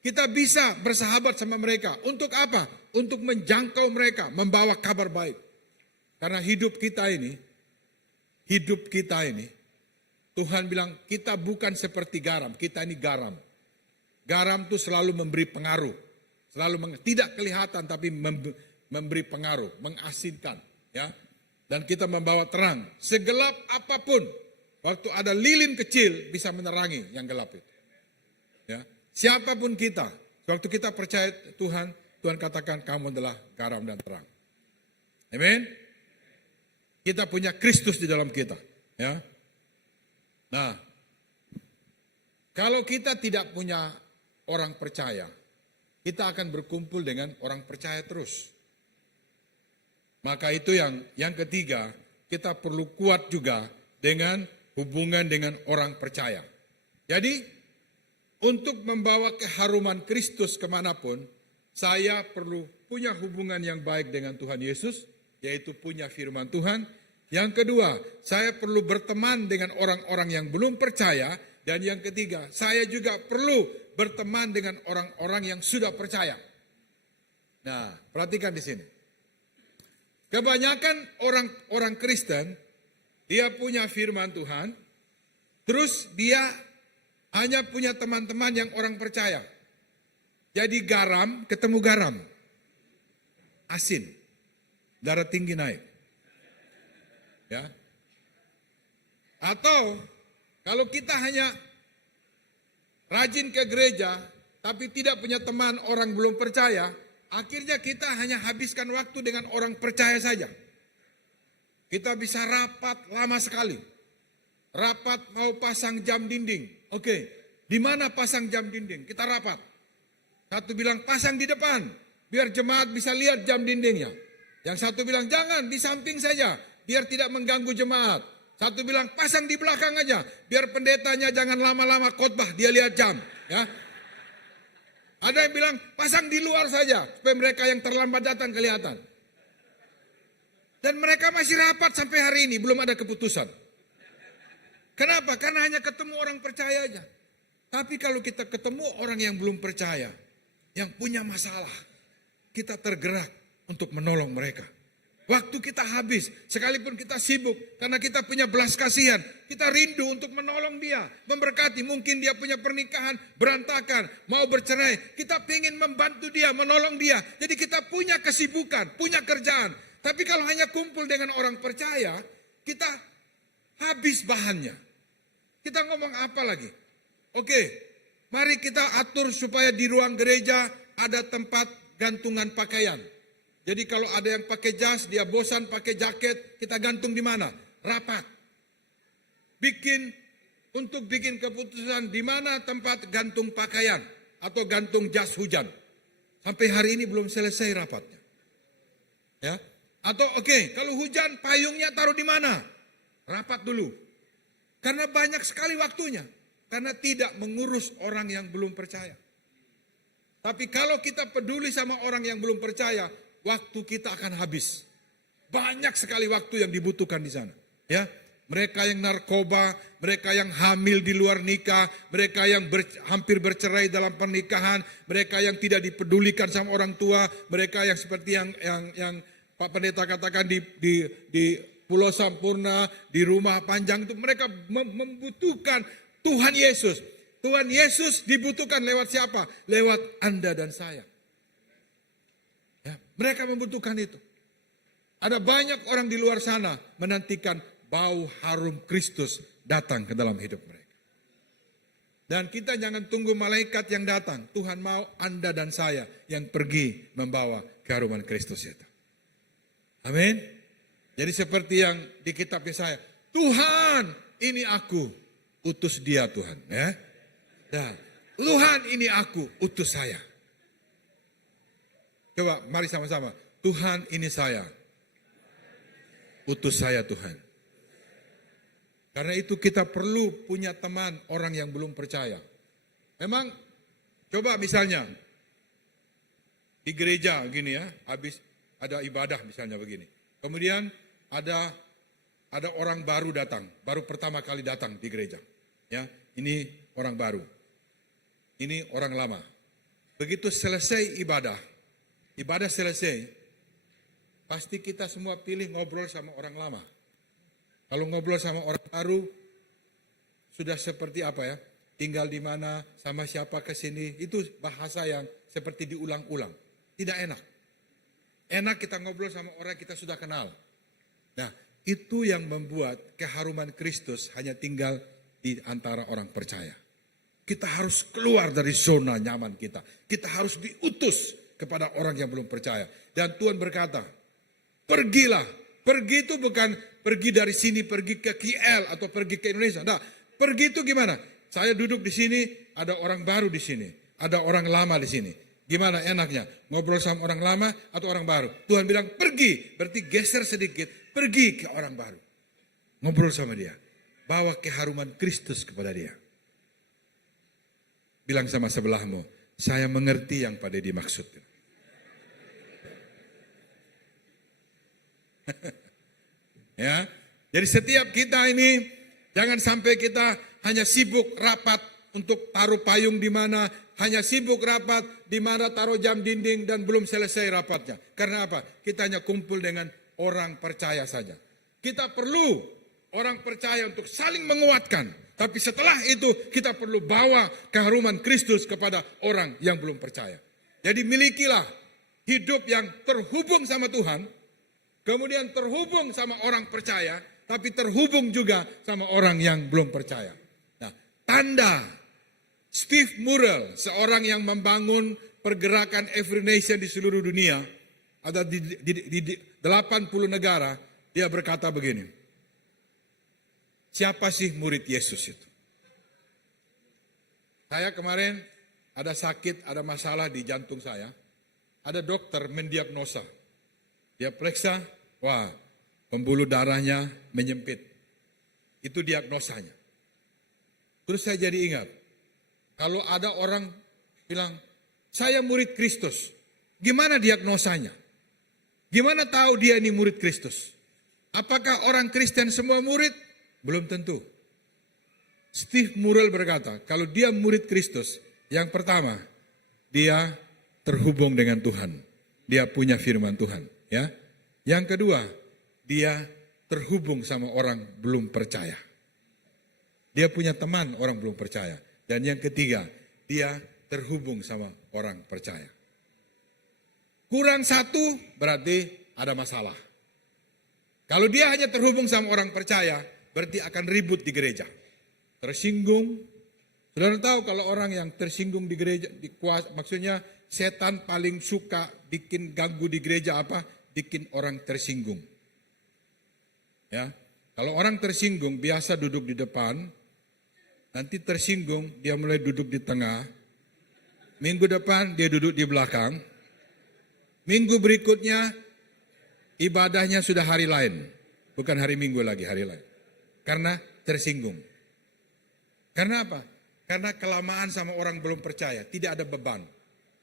Kita bisa bersahabat sama mereka. Untuk apa? Untuk menjangkau mereka, membawa kabar baik. Karena hidup kita ini, Tuhan bilang kita bukan seperti garam, kita ini garam. Garam itu selalu memberi pengaruh, tidak kelihatan tapi memberi pengaruh, mengasinkan, ya. Dan kita membawa terang, segelap apapun, waktu ada lilin kecil bisa menerangi yang gelap itu. Ya, siapapun kita, waktu kita percaya Tuhan, Tuhan katakan kamu adalah garam dan terang. Amin. Kita punya Kristus di dalam kita, ya. Nah, kalau kita tidak punya orang percaya, kita akan berkumpul dengan orang percaya terus. Maka itu yang ketiga, kita perlu kuat juga dengan hubungan dengan orang percaya. Jadi, untuk membawa keharuman Kristus kemanapun, saya perlu punya hubungan yang baik dengan Tuhan Yesus, yaitu punya firman Tuhan. Yang kedua, saya perlu berteman dengan orang-orang yang belum percaya. Dan yang ketiga, saya juga perlu berteman dengan orang-orang yang sudah percaya. Nah, perhatikan di sini. Kebanyakan orang Kristen, dia punya firman Tuhan, terus dia hanya punya teman-teman yang orang percaya. Jadi garam ketemu garam. Asin. Darah tinggi naik. Ya. Atau kalau kita hanya rajin ke gereja, tapi tidak punya teman orang belum percaya, akhirnya kita hanya habiskan waktu dengan orang percaya saja. Kita bisa rapat lama sekali. Rapat mau pasang jam dinding. Oke, di mana pasang jam dinding? Kita rapat. Satu bilang pasang di depan, biar jemaat bisa lihat jam dindingnya. Yang satu bilang jangan, di samping saja, biar tidak mengganggu jemaat. Satu bilang pasang di belakang aja, biar pendetanya jangan lama-lama khotbah, dia lihat jam. Ya. Ada yang bilang pasang di luar saja, supaya mereka yang terlambat datang kelihatan. Dan mereka masih rapat sampai hari ini, belum ada keputusan. Kenapa? Karena hanya ketemu orang percaya aja. Tapi kalau kita ketemu orang yang belum percaya, yang punya masalah, kita tergerak untuk menolong mereka. Waktu kita habis, sekalipun kita sibuk, karena kita punya belas kasihan, kita rindu untuk menolong dia, memberkati. Mungkin dia punya pernikahan berantakan, mau bercerai, kita ingin membantu dia, menolong dia. Jadi kita punya kesibukan, punya kerjaan. Tapi kalau hanya kumpul dengan orang percaya, kita habis bahannya. Kita ngomong apa lagi? Oke, mari kita atur supaya di ruang gereja ada tempat gantungan pakaian. Jadi kalau ada yang pakai jas, dia bosan pakai jaket, kita gantung di mana? Rapat. Untuk bikin keputusan di mana tempat gantung pakaian atau gantung jas hujan. Sampai hari ini belum selesai rapatnya. Ya. Atau oke, kalau hujan payungnya taruh di mana? Rapat dulu. Karena banyak sekali waktunya. Karena tidak mengurus orang yang belum percaya. Tapi kalau kita peduli sama orang yang belum percaya, waktu kita akan habis. Banyak sekali waktu yang dibutuhkan di sana. Ya, mereka yang narkoba, mereka yang hamil di luar nikah, mereka yang hampir bercerai dalam pernikahan, mereka yang tidak dipedulikan sama orang tua, mereka yang seperti yang Pak Pendeta katakan di Pulau Sampurna, di rumah panjang itu, mereka membutuhkan Tuhan Yesus. Tuhan Yesus dibutuhkan lewat siapa? Lewat Anda dan saya. Ya, mereka membutuhkan itu. Ada banyak orang di luar sana menantikan bau harum Kristus datang ke dalam hidup mereka. Dan kita jangan tunggu malaikat yang datang. Tuhan mau Anda dan saya yang pergi membawa keharuman Kristus itu. Amin. Jadi seperti yang di kitab Yesaya, Tuhan ini aku, utus dia Tuhan. Ya. Dan Tuhan ini aku, utus saya. Coba mari sama-sama, Tuhan ini saya, utus saya Tuhan. Karena itu kita perlu punya teman orang yang belum percaya. Memang coba misalnya di gereja gini ya, habis ada ibadah misalnya begini. Kemudian ada orang baru datang, baru pertama kali datang di gereja. Ya, ini orang baru. Ini orang lama. Begitu selesai ibadah selesai, pasti kita semua pilih ngobrol sama orang lama. Kalau ngobrol sama orang baru, sudah seperti apa ya? Tinggal di mana, sama siapa ke sini, itu bahasa yang seperti diulang-ulang. Tidak enak. Enak kita ngobrol sama orang kita sudah kenal. Nah, itu yang membuat keharuman Kristus hanya tinggal di antara orang percaya. Kita harus keluar dari zona nyaman kita. Kita harus diutus kepada orang yang belum percaya. Dan Tuhan berkata, pergilah. Pergi itu bukan pergi dari sini, pergi ke KL atau pergi ke Indonesia. Nah, pergi itu gimana? Saya duduk di sini, ada orang baru di sini. Ada orang lama di sini. Gimana enaknya? Ngobrol sama orang lama atau orang baru? Tuhan bilang pergi, berarti geser sedikit, pergi ke orang baru. Ngobrol sama dia. Bawa keharuman Kristus kepada dia. Bilang sama sebelahmu, saya mengerti yang pada dimaksud. Ya, jadi setiap kita ini jangan sampai kita hanya sibuk rapat untuk taruh payung di mana, hanya sibuk rapat di mana taruh jam dinding dan belum selesai rapatnya. Karena apa? Kita hanya kumpul dengan orang percaya saja. Kita perlu orang percaya untuk saling menguatkan. Tapi setelah itu kita perlu bawa keharuman Kristus kepada orang yang belum percaya. Jadi milikilah hidup yang terhubung sama Tuhan, kemudian terhubung sama orang percaya, tapi terhubung juga sama orang yang belum percaya. Nah, tanda Steve Murrell, seorang yang membangun pergerakan Every Nation di seluruh dunia, ada di 80 negara, dia berkata begini. Siapa sih murid Yesus itu? Saya kemarin ada sakit, ada masalah di jantung saya. Ada dokter mendiagnosa. Dia periksa, wah, pembuluh darahnya menyempit. Itu diagnosanya. Terus saya jadi ingat, kalau ada orang bilang, saya murid Kristus. Gimana diagnosanya? Gimana tahu dia ini murid Kristus? Apakah orang Kristen semua murid? Belum tentu. Steve Murrell berkata, kalau dia murid Kristus, yang pertama, dia terhubung dengan Tuhan. Dia punya firman Tuhan. Ya. Yang kedua, dia terhubung sama orang belum percaya. Dia punya teman orang belum percaya. Dan yang ketiga, dia terhubung sama orang percaya. Kurang satu berarti ada masalah. Kalau dia hanya terhubung sama orang percaya, berarti akan ribut di gereja. Tersinggung. Saudara tahu kalau orang yang tersinggung di gereja, maksudnya setan paling suka bikin ganggu di gereja apa? Bikin orang tersinggung. Ya, kalau orang tersinggung biasa duduk di depan, nanti tersinggung dia mulai duduk di tengah. Minggu depan dia duduk di belakang. Minggu berikutnya ibadahnya sudah hari lain, bukan hari Minggu lagi, hari lain. Karena tersinggung. Karena apa? Karena kelamaan sama orang belum percaya, tidak ada beban.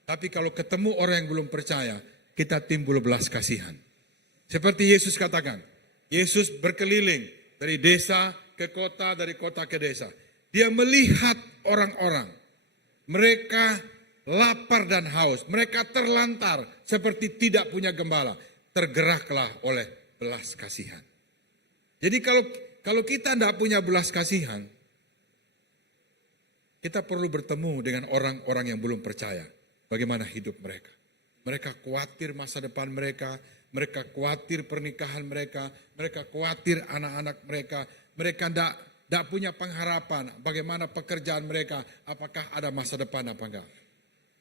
Tapi kalau ketemu orang yang belum percaya, kita timbul belas kasihan. Seperti Yesus katakan, Yesus berkeliling dari desa ke kota, dari kota ke desa. Dia melihat orang-orang, mereka lapar dan haus, mereka terlantar seperti tidak punya gembala. Tergeraklah oleh belas kasihan. Jadi kalau kita tidak punya belas kasihan, kita perlu bertemu dengan orang-orang yang belum percaya. Bagaimana hidup mereka. Mereka khawatir masa depan mereka, mereka khawatir pernikahan mereka khawatir anak-anak mereka tidak punya pengharapan bagaimana pekerjaan mereka, apakah ada masa depan apa enggak.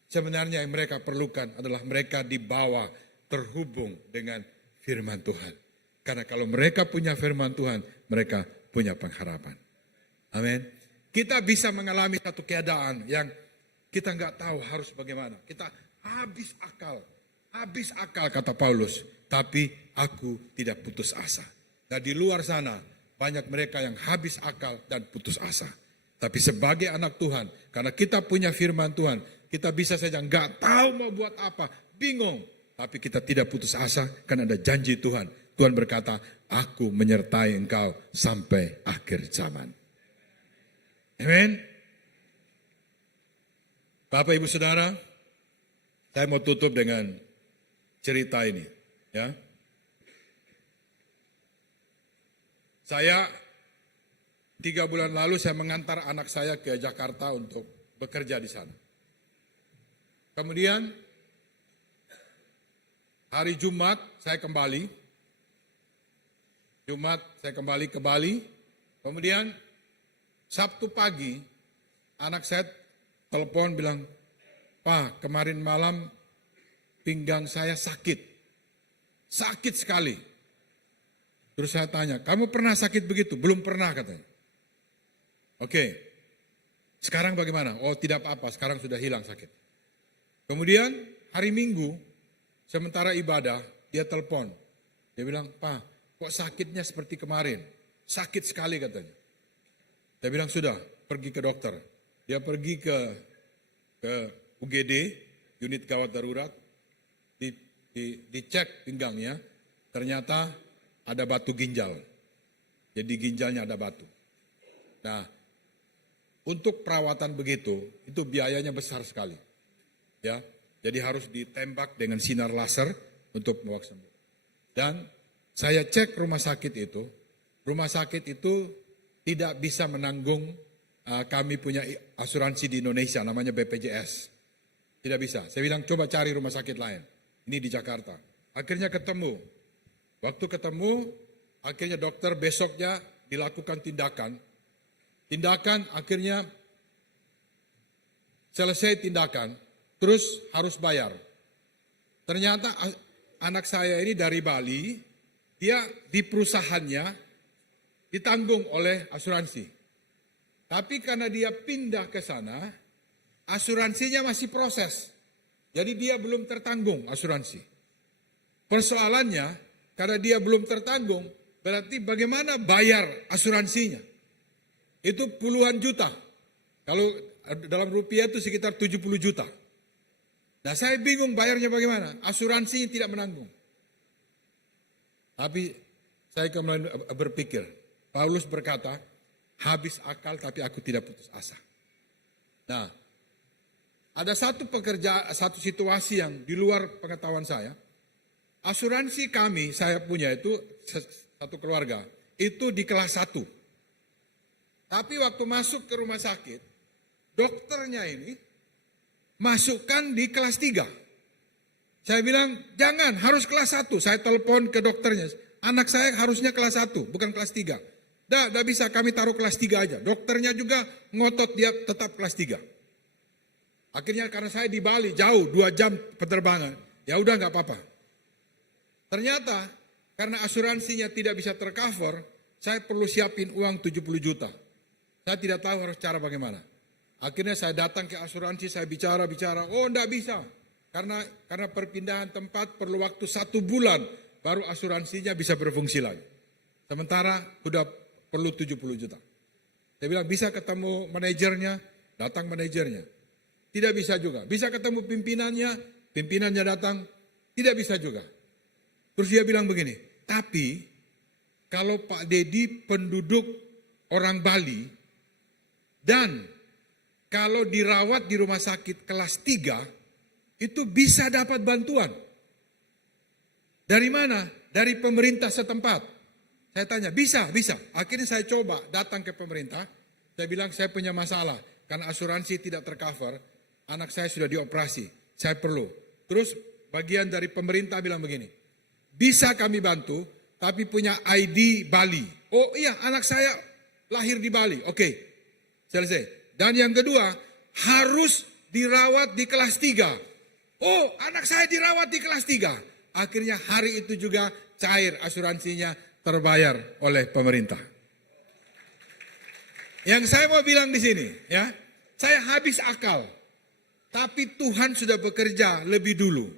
Sebenarnya yang mereka perlukan adalah mereka dibawa terhubung dengan firman Tuhan. Karena kalau mereka punya firman Tuhan, mereka punya pengharapan. Amin. Kita bisa mengalami satu keadaan yang kita nggak tahu harus bagaimana. Kita habis akal kata Paulus. Tapi aku tidak putus asa. Nah di luar sana banyak mereka yang habis akal dan putus asa. Tapi sebagai anak Tuhan, karena kita punya firman Tuhan, kita bisa saja nggak tahu mau buat apa, bingung. Tapi kita tidak putus asa karena ada janji Tuhan. Tuhan berkata, aku menyertai engkau sampai akhir zaman. Amin. Bapak Ibu Saudara, saya mau tutup dengan cerita ini. Ya. Saya 3 bulan lalu saya mengantar anak saya ke Jakarta untuk bekerja di sana. Kemudian hari Jumat saya kembali. Ke Bali. Kemudian Sabtu pagi anak saya telepon bilang, Pak, kemarin malam pinggang saya sakit. Sakit sekali. Terus saya tanya, kamu pernah sakit begitu? Belum pernah katanya. Oke. Sekarang bagaimana? Oh tidak apa-apa, sekarang sudah hilang sakit. Kemudian hari Minggu, sementara ibadah, dia telepon. Dia bilang, Pak, kok sakitnya seperti kemarin? Sakit sekali katanya. Saya bilang, sudah, pergi ke dokter. Dia pergi ke ke UGD, unit gawat darurat, dicek pinggangnya, ternyata ada batu ginjal. Jadi ginjalnya ada batu. Nah, untuk perawatan begitu, itu biayanya besar sekali. Ya, jadi harus ditembak dengan sinar laser untuk membawa sembuh. Dan saya cek rumah sakit itu tidak bisa menanggung kami punya asuransi di Indonesia namanya BPJS. Tidak bisa. Saya bilang coba cari rumah sakit lain. Ini di Jakarta. Akhirnya ketemu. Waktu ketemu, akhirnya dokter besoknya dilakukan tindakan. Tindakan akhirnya selesai tindakan, terus harus bayar. Ternyata anak saya ini dari Bali, dia di perusahaannya ditanggung oleh asuransi. Tapi karena dia pindah ke sana, asuransinya masih proses. Jadi dia belum tertanggung asuransi. Persoalannya, karena dia belum tertanggung, berarti bagaimana bayar asuransinya? Itu puluhan juta. Kalau dalam rupiah itu sekitar 70 juta. Nah saya bingung bayarnya bagaimana? Asuransinya tidak menanggung. Tapi saya kemudian berpikir, Paulus berkata, habis akal tapi aku tidak putus asa. Nah, ada satu situasi yang di luar pengetahuan saya. Asuransi kami, saya punya itu satu keluarga, itu di kelas 1. Tapi waktu masuk ke rumah sakit, dokternya ini masukkan di kelas 3. Saya bilang, jangan, harus kelas 1. Saya telepon ke dokternya, anak saya harusnya kelas 1, bukan kelas 3. Tidak bisa, kami taruh kelas 3 aja. Dokternya juga ngotot dia tetap kelas 3. Akhirnya karena saya di Bali, jauh, 2 jam penerbangan, ya udah nggak apa-apa. Ternyata, karena asuransinya tidak bisa tercover, saya perlu siapin uang 70 juta. Saya tidak tahu harus cara bagaimana. Akhirnya saya datang ke asuransi, saya bicara, oh enggak bisa. Karena perpindahan tempat perlu waktu 1 bulan, baru asuransinya bisa berfungsi lagi. Sementara sudah perlu 70 juta. Saya bilang bisa ketemu manajernya, datang manajernya. Tidak bisa juga. Bisa ketemu pimpinannya datang, tidak bisa juga. Terus dia bilang begini, tapi kalau Pak Dedi penduduk orang Bali, dan kalau dirawat di rumah sakit kelas 3, itu bisa dapat bantuan. Dari mana? Dari pemerintah setempat. Saya tanya, bisa. Akhirnya saya coba datang ke pemerintah, saya bilang saya punya masalah, karena asuransi tidak tercover, anak saya sudah dioperasi, saya perlu. Terus bagian dari pemerintah bilang begini, bisa kami bantu, tapi punya ID Bali. Oh iya, anak saya lahir di Bali. Oke, selesai. Dan yang kedua, harus dirawat di kelas 3. Oh, anak saya dirawat di kelas 3. Akhirnya hari itu juga cair asuransinya, terbayar oleh pemerintah. Yang saya mau bilang di sini, ya, saya habis akal. Tapi Tuhan sudah bekerja lebih dulu.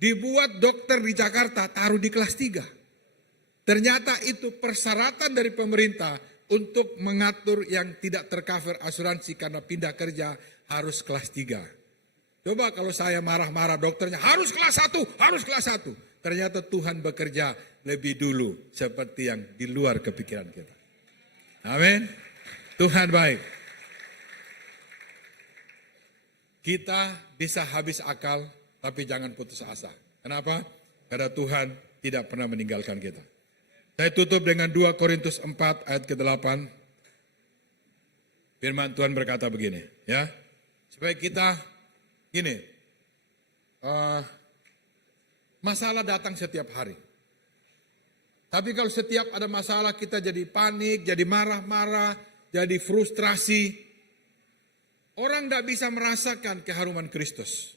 Dibuat dokter di Jakarta taruh di kelas 3. Ternyata itu persyaratan dari pemerintah untuk mengatur yang tidak tercover asuransi karena pindah kerja harus kelas 3. Coba kalau saya marah-marah dokternya harus kelas 1, harus kelas 1. Ternyata Tuhan bekerja lebih dulu seperti yang di luar kepikiran kita. Amin. Tuhan baik. Kita bisa habis akal, tapi jangan putus asa. Kenapa? Karena Tuhan tidak pernah meninggalkan kita. Saya tutup dengan 2 Korintus 4 ayat ke-8. Firman Tuhan berkata begini, ya. Supaya kita, gini, masalah datang setiap hari. Tapi kalau setiap ada masalah kita jadi panik, jadi marah-marah, jadi frustrasi, orang tidak bisa merasakan keharuman Kristus.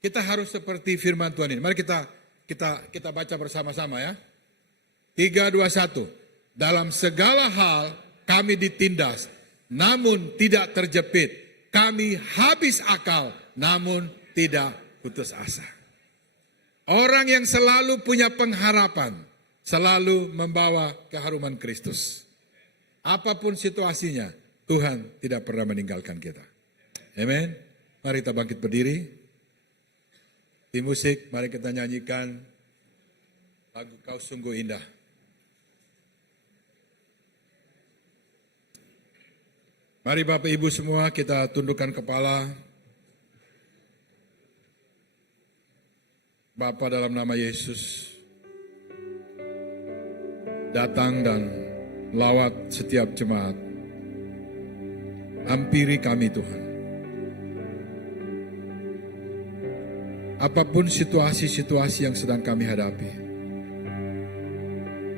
Kita harus seperti firman Tuhan ini. Mari kita baca bersama-sama ya. 3, 2, 1. Dalam segala hal kami ditindas, namun tidak terjepit. Kami habis akal, namun tidak putus asa. Orang yang selalu punya pengharapan, selalu membawa keharuman Kristus. Apapun situasinya, Tuhan tidak pernah meninggalkan kita. Amin. Mari kita bangkit berdiri. Tim musik, mari kita nyanyikan lagu Kau Sungguh Indah. Mari Bapak Ibu semua kita tundukkan kepala. Bapa dalam nama Yesus, datang dan lawat setiap jemaat. Hampiri kami Tuhan. Apapun situasi-situasi yang sedang kami hadapi,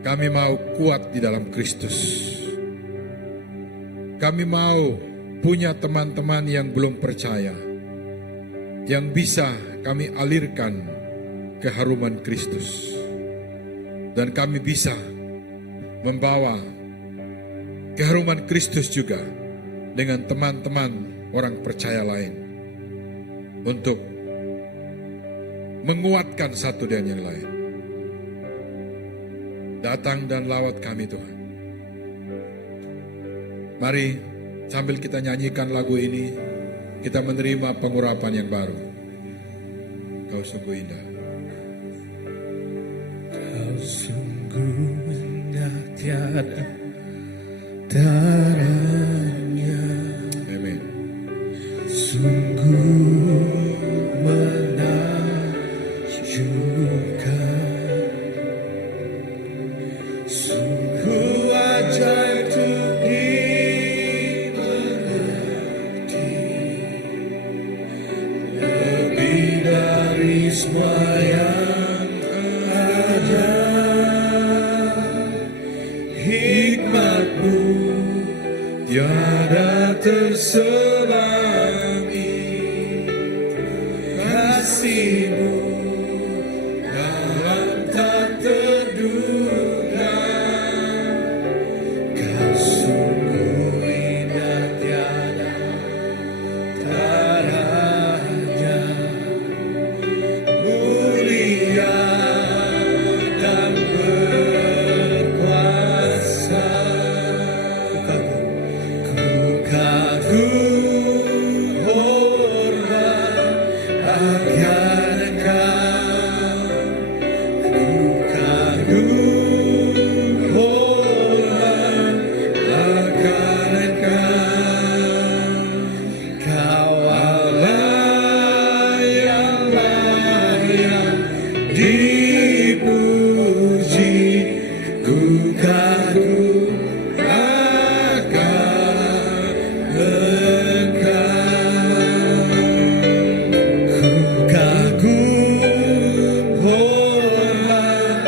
kami mau kuat di dalam Kristus. Kami mau punya teman-teman yang belum percaya, yang bisa kami alirkan keharuman Kristus. Dan kami bisa membawa keharuman Kristus juga dengan teman-teman orang percaya lain untuk menguatkan satu dan yang lain. Datang dan lawat kami Tuhan. Mari sambil kita nyanyikan lagu ini, kita menerima pengurapan yang baru. Kau sungguh indah. Kau sungguh indah, tiada taranya. Amin. Sungguh menakjubkan. Sungguh ajaib untuk dimengerti. Lebih dari semua yang ada. Hikmat-Mu tiada terselangi. Kasih-Mu dalam tak terduga. Kau sungguh indah, tiada taranya. Mulia dan berkuasa. Ku kagum hormat akan Engkau. Ku kagum hormat akan Engkau. Kau Allah yang layak dipuji. Ku kagum akan Engkau. Ku kagum hormat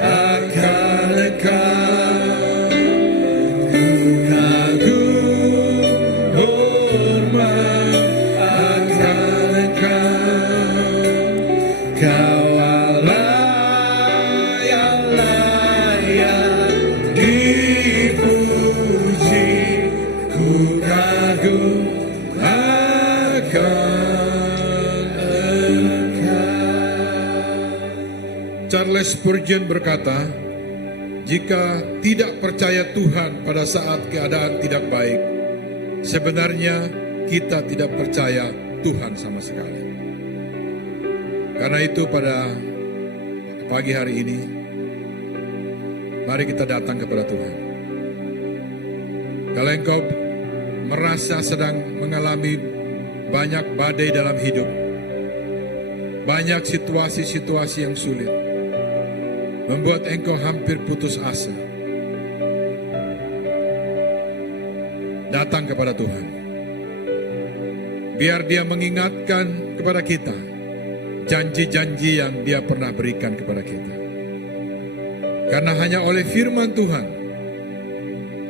akan Engkau. Ku kagum hormat akan Engkau. Kau Allah yang layak dipuji. Ku kagum akan Engkau. Charles Spurgeon berkata, jika tidak percaya Tuhan pada saat keadaan tidak baik, sebenarnya kita tidak percaya Tuhan sama sekali. Karena itu pada pagi hari ini, mari kita datang kepada Tuhan. Kalau engkau merasa sedang mengalami banyak badai dalam hidup, banyak situasi-situasi yang sulit, membuat engkau hampir putus asa, datang kepada Tuhan. Biar Dia mengingatkan kepada kita janji-janji yang Dia pernah berikan kepada kita. Karena hanya oleh firman Tuhan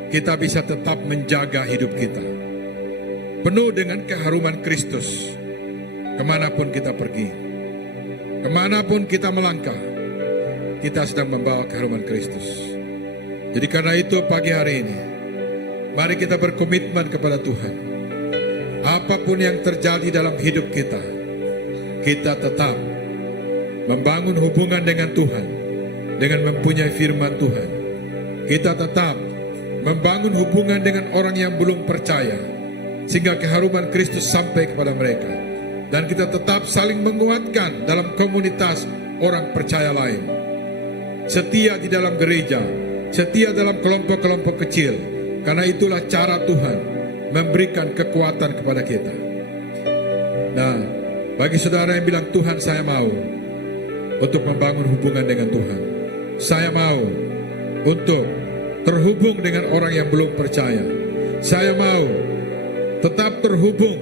kita bisa tetap menjaga hidup kita penuh dengan keharuman Kristus. Kemanapun kita pergi, kemanapun kita melangkah, kita sedang membawa keharuman Kristus. Jadi karena itu pagi hari ini, mari kita berkomitmen kepada Tuhan. Apapun yang terjadi dalam hidup kita, kita tetap membangun hubungan dengan Tuhan dengan mempunyai firman Tuhan. Kita tetap membangun hubungan dengan orang yang belum percaya, sehingga keharuman Kristus sampai kepada mereka. Dan kita tetap saling menguatkan dalam komunitas orang percaya lain. Setia di dalam gereja, setia dalam kelompok-kelompok kecil. Karena itulah cara Tuhan memberikan kekuatan kepada kita. Nah, bagi saudara yang bilang, Tuhan saya mau untuk membangun hubungan dengan Tuhan. Saya mau untuk terhubung dengan orang yang belum percaya. Saya mau tetap terhubung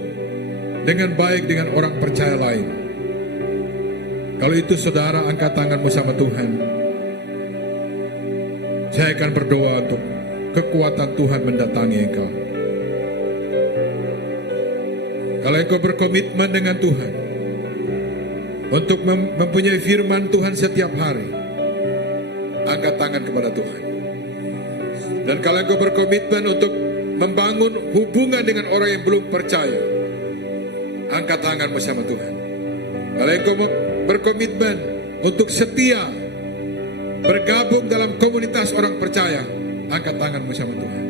dengan baik dengan orang percaya lain. Kalau itu saudara, angkat tanganmu sama Tuhan. Saya akan berdoa untuk kekuatan Tuhan mendatangi engkau. Kalau engkau berkomitmen dengan Tuhan untuk mempunyai firman Tuhan setiap hari, angkat tangan kepada Tuhan. Dan kalau engkau berkomitmen untuk membangun hubungan dengan orang yang belum percaya, angkat tangan bersama Tuhan. Kalau engkau berkomitmen untuk setia bergabung dalam komunitas orang percaya, angkat tangan bersama Tuhan.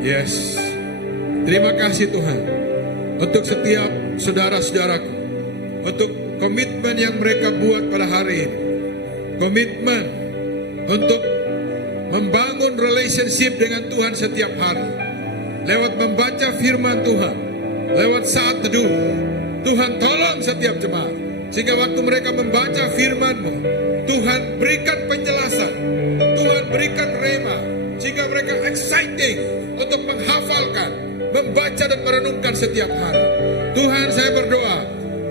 Yes. Terima kasih Tuhan untuk setiap saudara-saudaraku, untuk komitmen yang mereka buat pada hari ini. Komitmen untuk membangun relationship dengan Tuhan setiap hari. Lewat membaca firman Tuhan, lewat saat teduh. Tuhan tolong setiap jemaat, sehingga waktu mereka membaca firman-Mu, Tuhan berikan penjelasan, Tuhan berikan rema, sehingga mereka exciting untuk menghafalkan, membaca dan merenungkan setiap hari. Tuhan, saya berdoa,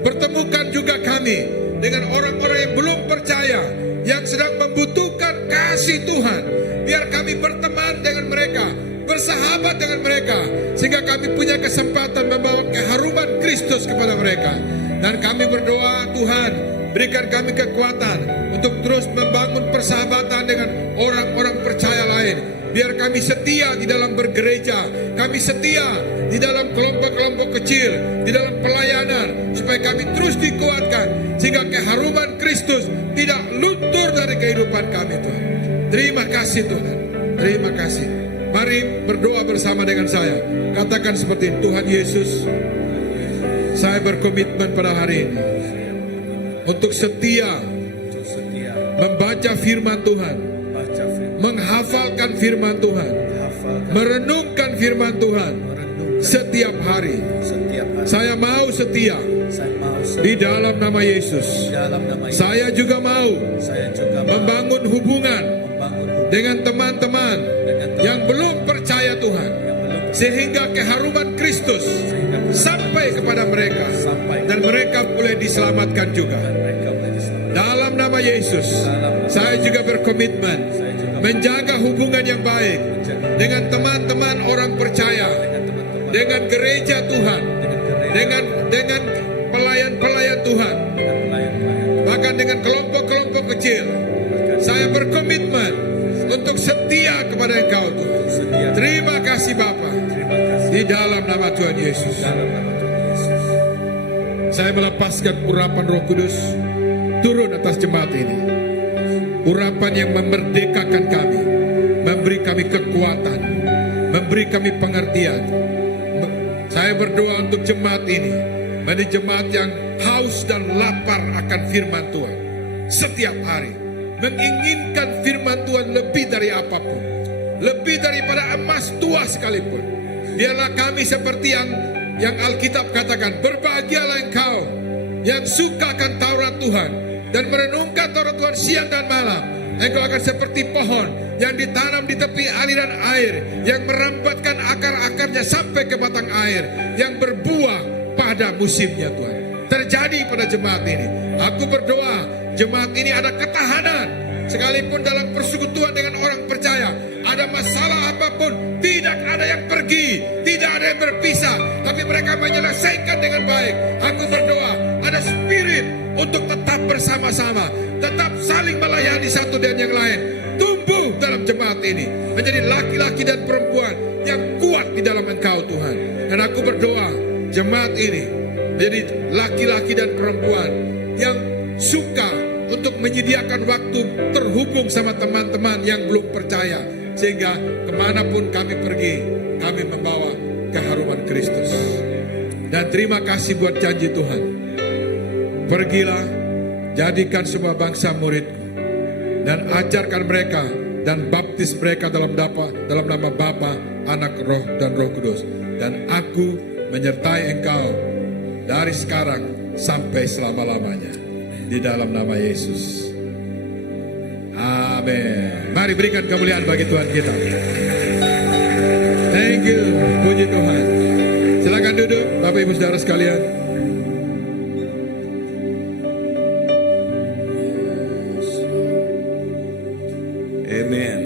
pertemukan juga kami dengan orang-orang yang belum percaya, yang sedang membutuhkan kasih Tuhan. Biar kami berteman dengan mereka, bersahabat dengan mereka, sehingga kami punya kesempatan membawa keharuman Kristus kepada mereka. Dan kami berdoa, Tuhan, berikan kami kekuatan untuk terus membangun persahabatan dengan orang-orang percaya lain. Biar kami setia di dalam bergereja, kami setia di dalam kelompok-kelompok kecil, di dalam pelayanan, supaya kami terus dikuatkan, sehingga keharuman Kristus tidak luntur dari kehidupan kami, Tuhan. Terima kasih Tuhan, terima kasih. Mari berdoa bersama dengan saya. Katakan seperti ini, Tuhan Yesus, saya berkomitmen pada hari ini untuk setia membaca firman Tuhan, menghafalkan firman Tuhan, merenungkan firman Tuhan setiap hari. Saya mau setia di dalam nama Yesus. Saya juga mau membangun hubungan dengan teman-teman yang belum percaya Tuhan, sehingga keharuman Kristus sampai kepada mereka dan mereka boleh diselamatkan juga. Dalam nama Yesus, saya juga berkomitmen menjaga hubungan yang baik dengan teman-teman orang percaya, dengan gereja Tuhan, dengan pelayan-pelayan Tuhan, bahkan dengan kelompok-kelompok kecil. Saya berkomitmen untuk setia kepada Engkau Tuhan. Terima kasih Bapa, di dalam nama Tuhan Yesus. Saya melepaskan urapan Roh Kudus turun atas jemaat ini. Urapan yang memerdekakan kami, memberi kami kekuatan, memberi kami pengertian. Saya berdoa untuk jemaat ini, menjadi jemaat yang haus dan lapar akan firman Tuhan setiap hari, menginginkan firman Tuhan lebih dari apapun, lebih daripada emas tua sekalipun. Biarlah kami seperti yang Alkitab katakan, berbahagialah engkau yang suka akan Taurat Tuhan dan merenungkan Taurat Tuhan siang dan malam. Engkau akan seperti pohon yang ditanam di tepi aliran air, yang merambatkan akar-akarnya sampai ke batang air, yang berbuah pada musimnya Tuhan. Terjadi pada jemaat ini. Aku berdoa, jemaat ini ada ketahanan, sekalipun dalam persekutuan dengan orang percaya, ada masalah apapun, tidak ada yang pergi, tidak ada yang berpisah, tapi mereka menyelesaikan dengan baik. Aku berdoa, ada spirit untuk tetap bersama-sama, tetap saling melayani satu dan yang lain, tumbuh dalam jemaat ini, menjadi laki-laki dan perempuan yang kuat di dalam Engkau Tuhan. Dan aku berdoa, jemaat ini menjadi laki-laki dan perempuan yang suka untuk menyediakan waktu terhubung sama teman-teman yang belum percaya, sehingga kemanapun kami pergi, kami membawa keharuman Kristus. Dan terima kasih buat janji Tuhan. Pergilah, jadikan semua bangsa muridku, dan ajarkan mereka dan baptis mereka dalam nama Bapa, Anak, Roh, dan Roh Kudus. Dan aku menyertai engkau dari sekarang sampai selama-lamanya. Di dalam nama Yesus. Amin. Mari berikan kemuliaan bagi Tuhan kita. Thank you. Puji Tuhan. Silakan duduk Bapak Ibu Saudara sekalian. Amen.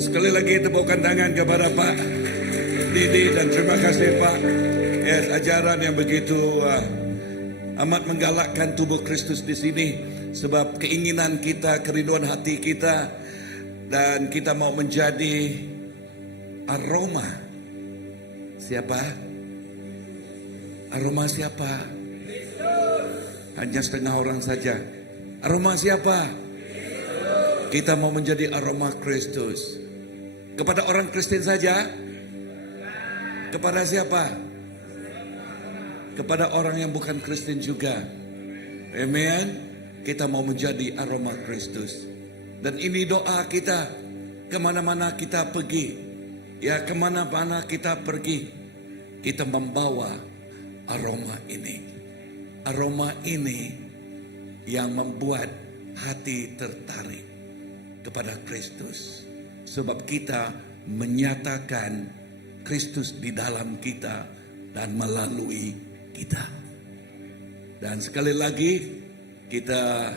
Sekali lagi tepukkan tangan kepada Pak Didi dan terima kasih Pak. Yes, ajaran yang begitu amat menggalakkan tubuh Kristus di sini, sebab keinginan kita, kerinduan hati kita, dan kita mau menjadi aroma. Siapa? Aroma siapa? Hanya setengah orang saja. Aroma siapa? Kita mau menjadi aroma Kristus. Kepada orang Kristen saja? Kepada siapa? Kepada orang yang bukan Kristen juga. Amen. Kita mau menjadi aroma Kristus. Dan ini doa kita. Kemana-mana kita pergi. Ya, kemana-mana kita pergi. Kita membawa aroma ini. Aroma ini yang membuat hati tertarik kepada Kristus. Sebab kita menyatakan Kristus di dalam kita dan melalui kita. Dan sekali lagi kita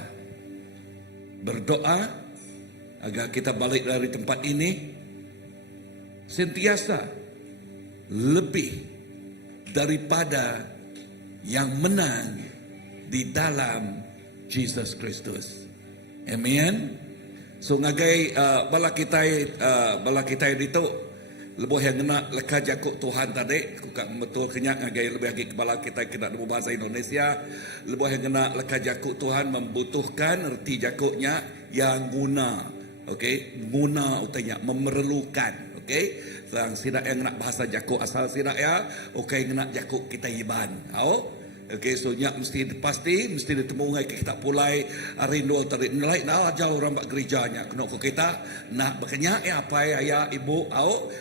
berdoa agar kita balik dari tempat ini sentiasa lebih daripada yang menang di dalam Jesus Kristus. Amen. So ngagai bala kita itu lebih yang kena leka jakuk Tuhan tadi, aku kak betul kenyak ngagai lebih lagi kepala kita kena dalam bahasa Indonesia, lebih yang kena leka jakuk Tuhan membutuhkan erti jakuknya yang guna, okey, guna utanya memerlukan, okey. Sang sidak yang nak bahasa jakuk asal sidak ya, okey nak jakuk kita iban, okey, so nyak mesti ditemu ngai kita pulai rindu tadi nilai nah jauh orang bak gerejanya kena kita nak berkenyak ya apa ya ibu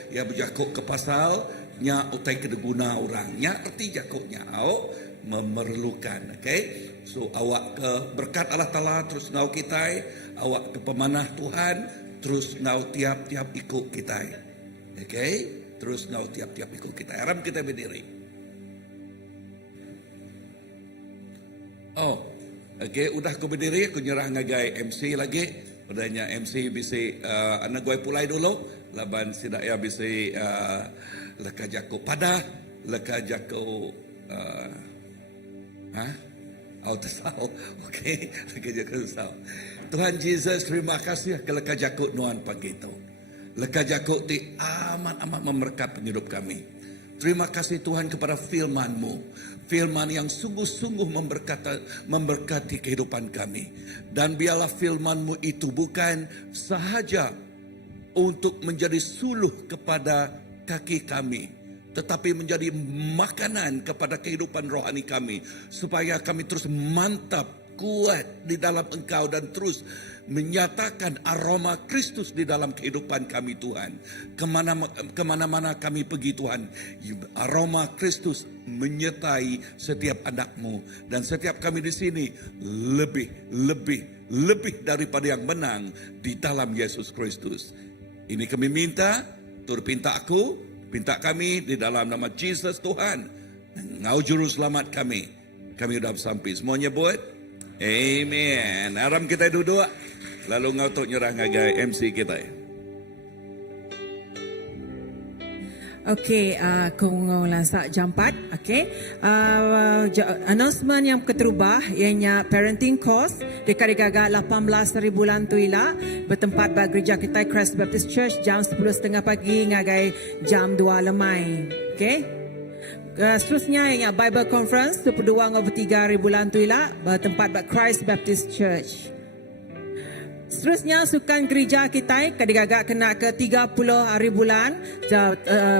ya berjakuk ke pasal nya utai kedeguna orang nya erti jakuknya memerlukan, okey. So awak ke berkat Allah Taala terus ngau kita, awak ke pemanah Tuhan terus ngau tiap-tiap ikut kita, okey, terus ngau tiap-tiap ikut kita. Haram kita berdiri. Okay, udah aku berdiri, aku nyerah ngagai MC lagi. Udahnya MC bisa anak gue pulai dulu. Laban sidak ya bisa leka jaku pada leka jaku Autasau. Okay, leka jaku Autasau. Tuhan Yesus, terima kasih ke leka jaku nuan pagi itu. Leka jaku ti amat memberkat hidup kami. Terima kasih Tuhan kepada firman-Mu. Firman yang sungguh-sungguh memberkati kehidupan kami. Dan biarlah firman-Mu itu bukan sahaja untuk menjadi suluh kepada kaki kami, tetapi menjadi makanan kepada kehidupan rohani kami. Supaya kami terus mantap, kuat di dalam Engkau dan terus menyatakan aroma Kristus di dalam kehidupan kami Tuhan. Kemana-mana kami pergi Tuhan, aroma Kristus menyertai setiap anak-Mu. Dan setiap kami di sini lebih daripada yang menang di dalam Yesus Kristus. Ini kami minta, pinta kami di dalam nama Jesus Tuhan. Engkau juru selamat kami. Kami sudah sampai. Semuanya buat amen. Aram kita duduk. Lalu ngau tok nyerah ngagai MC kita. Okey, kung lansak jam 4, okey. Announcement yang keterubah ianya parenting course dekat gagal 18 bulan tuila bertempat bagi gereja kita Christ Baptist Church jam 10.30 pagi ngagai jam 2 lemai. Okey. Seterusnya ianya Bible Conference 22 bulan tuila bertempat bagi Christ Baptist Church. Seterusnya sukan gereja kita kadang-kadang kena ke 30 hari bulan.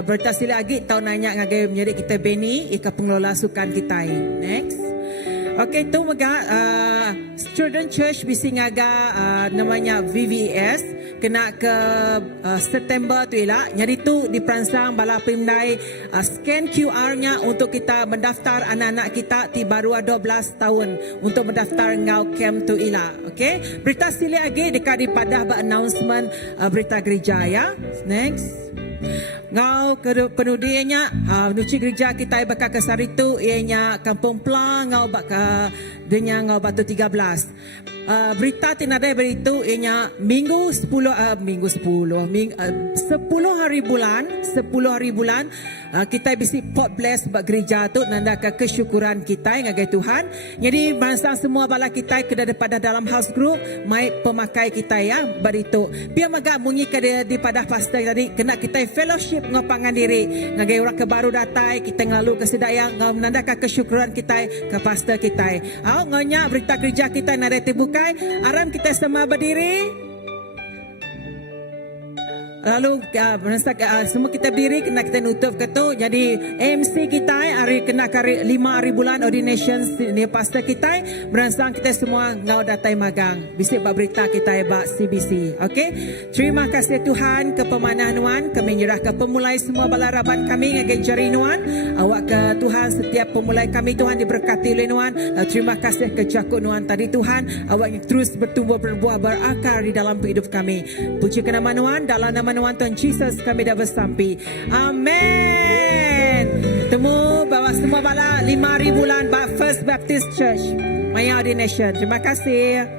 Berita sila lagi tahun nanya ngagai menjadi kita Benny ika pengelola sukan kita. Next. Okay, tu maga student church bisi ngaga namanya VVS kena ke September tu ialah nyari tu diperansang bala pimdai scan QR-nya untuk kita mendaftar anak-anak kita ti baru 12 tahun untuk mendaftar ngau camp tu ialah. Okay, berita sila lagi dekat di padah announcement berita gereja ya. Next. Ngau penudianya nuci gereja kita bakal ke Saritu ianya Kampung Pelang ngau bakal denya ngau batu 13. Berita tinadai beritu ianya minggu 10 hari bulan kita bisi pot bless bak gereja tu nandakan kesyukuran kita ngagai Tuhan. Jadi bangsa semua bala kita kena daripada dalam house group mai pemakai kita ya beritu. Biar maga munyi kada di pada pastor tadi kena kita fellowship ngopangan diri ngagai orang ke baru datai kita ngalu kesedaya ngau menandakan kesyukuran kita ke pastor kita. Ngonya berita gereja kita nada terbuka. Aram kita semua berdiri. Lalu semua kita berdiri kena kita nutup ketu. Jadi MC kita hari kena 5 hari bulan ordination ni pastor kita beransang kita semua ngau datai magang. Bisik bak berita kita bak CBC. Okey. Terima kasih Tuhan ke pemananuan kami nyerah ke pemulai semua balaraban kami ngagai jarinuan. Awak ke Tuhan setiap pemulai kami Tuhan diberkati oleh Nuan. Terima kasih ke Jakut Nuan tadi Tuhan. Awak yang terus bertumbuh berbuah berakar di dalam hidup kami. Puji ke nama Nuan dalam nama Nuan Tuhan Yesus kami dah bersampai. Amen. Temu bawa semua bala 5,000 bulan First Baptist Church Maya Ordination. Terima kasih.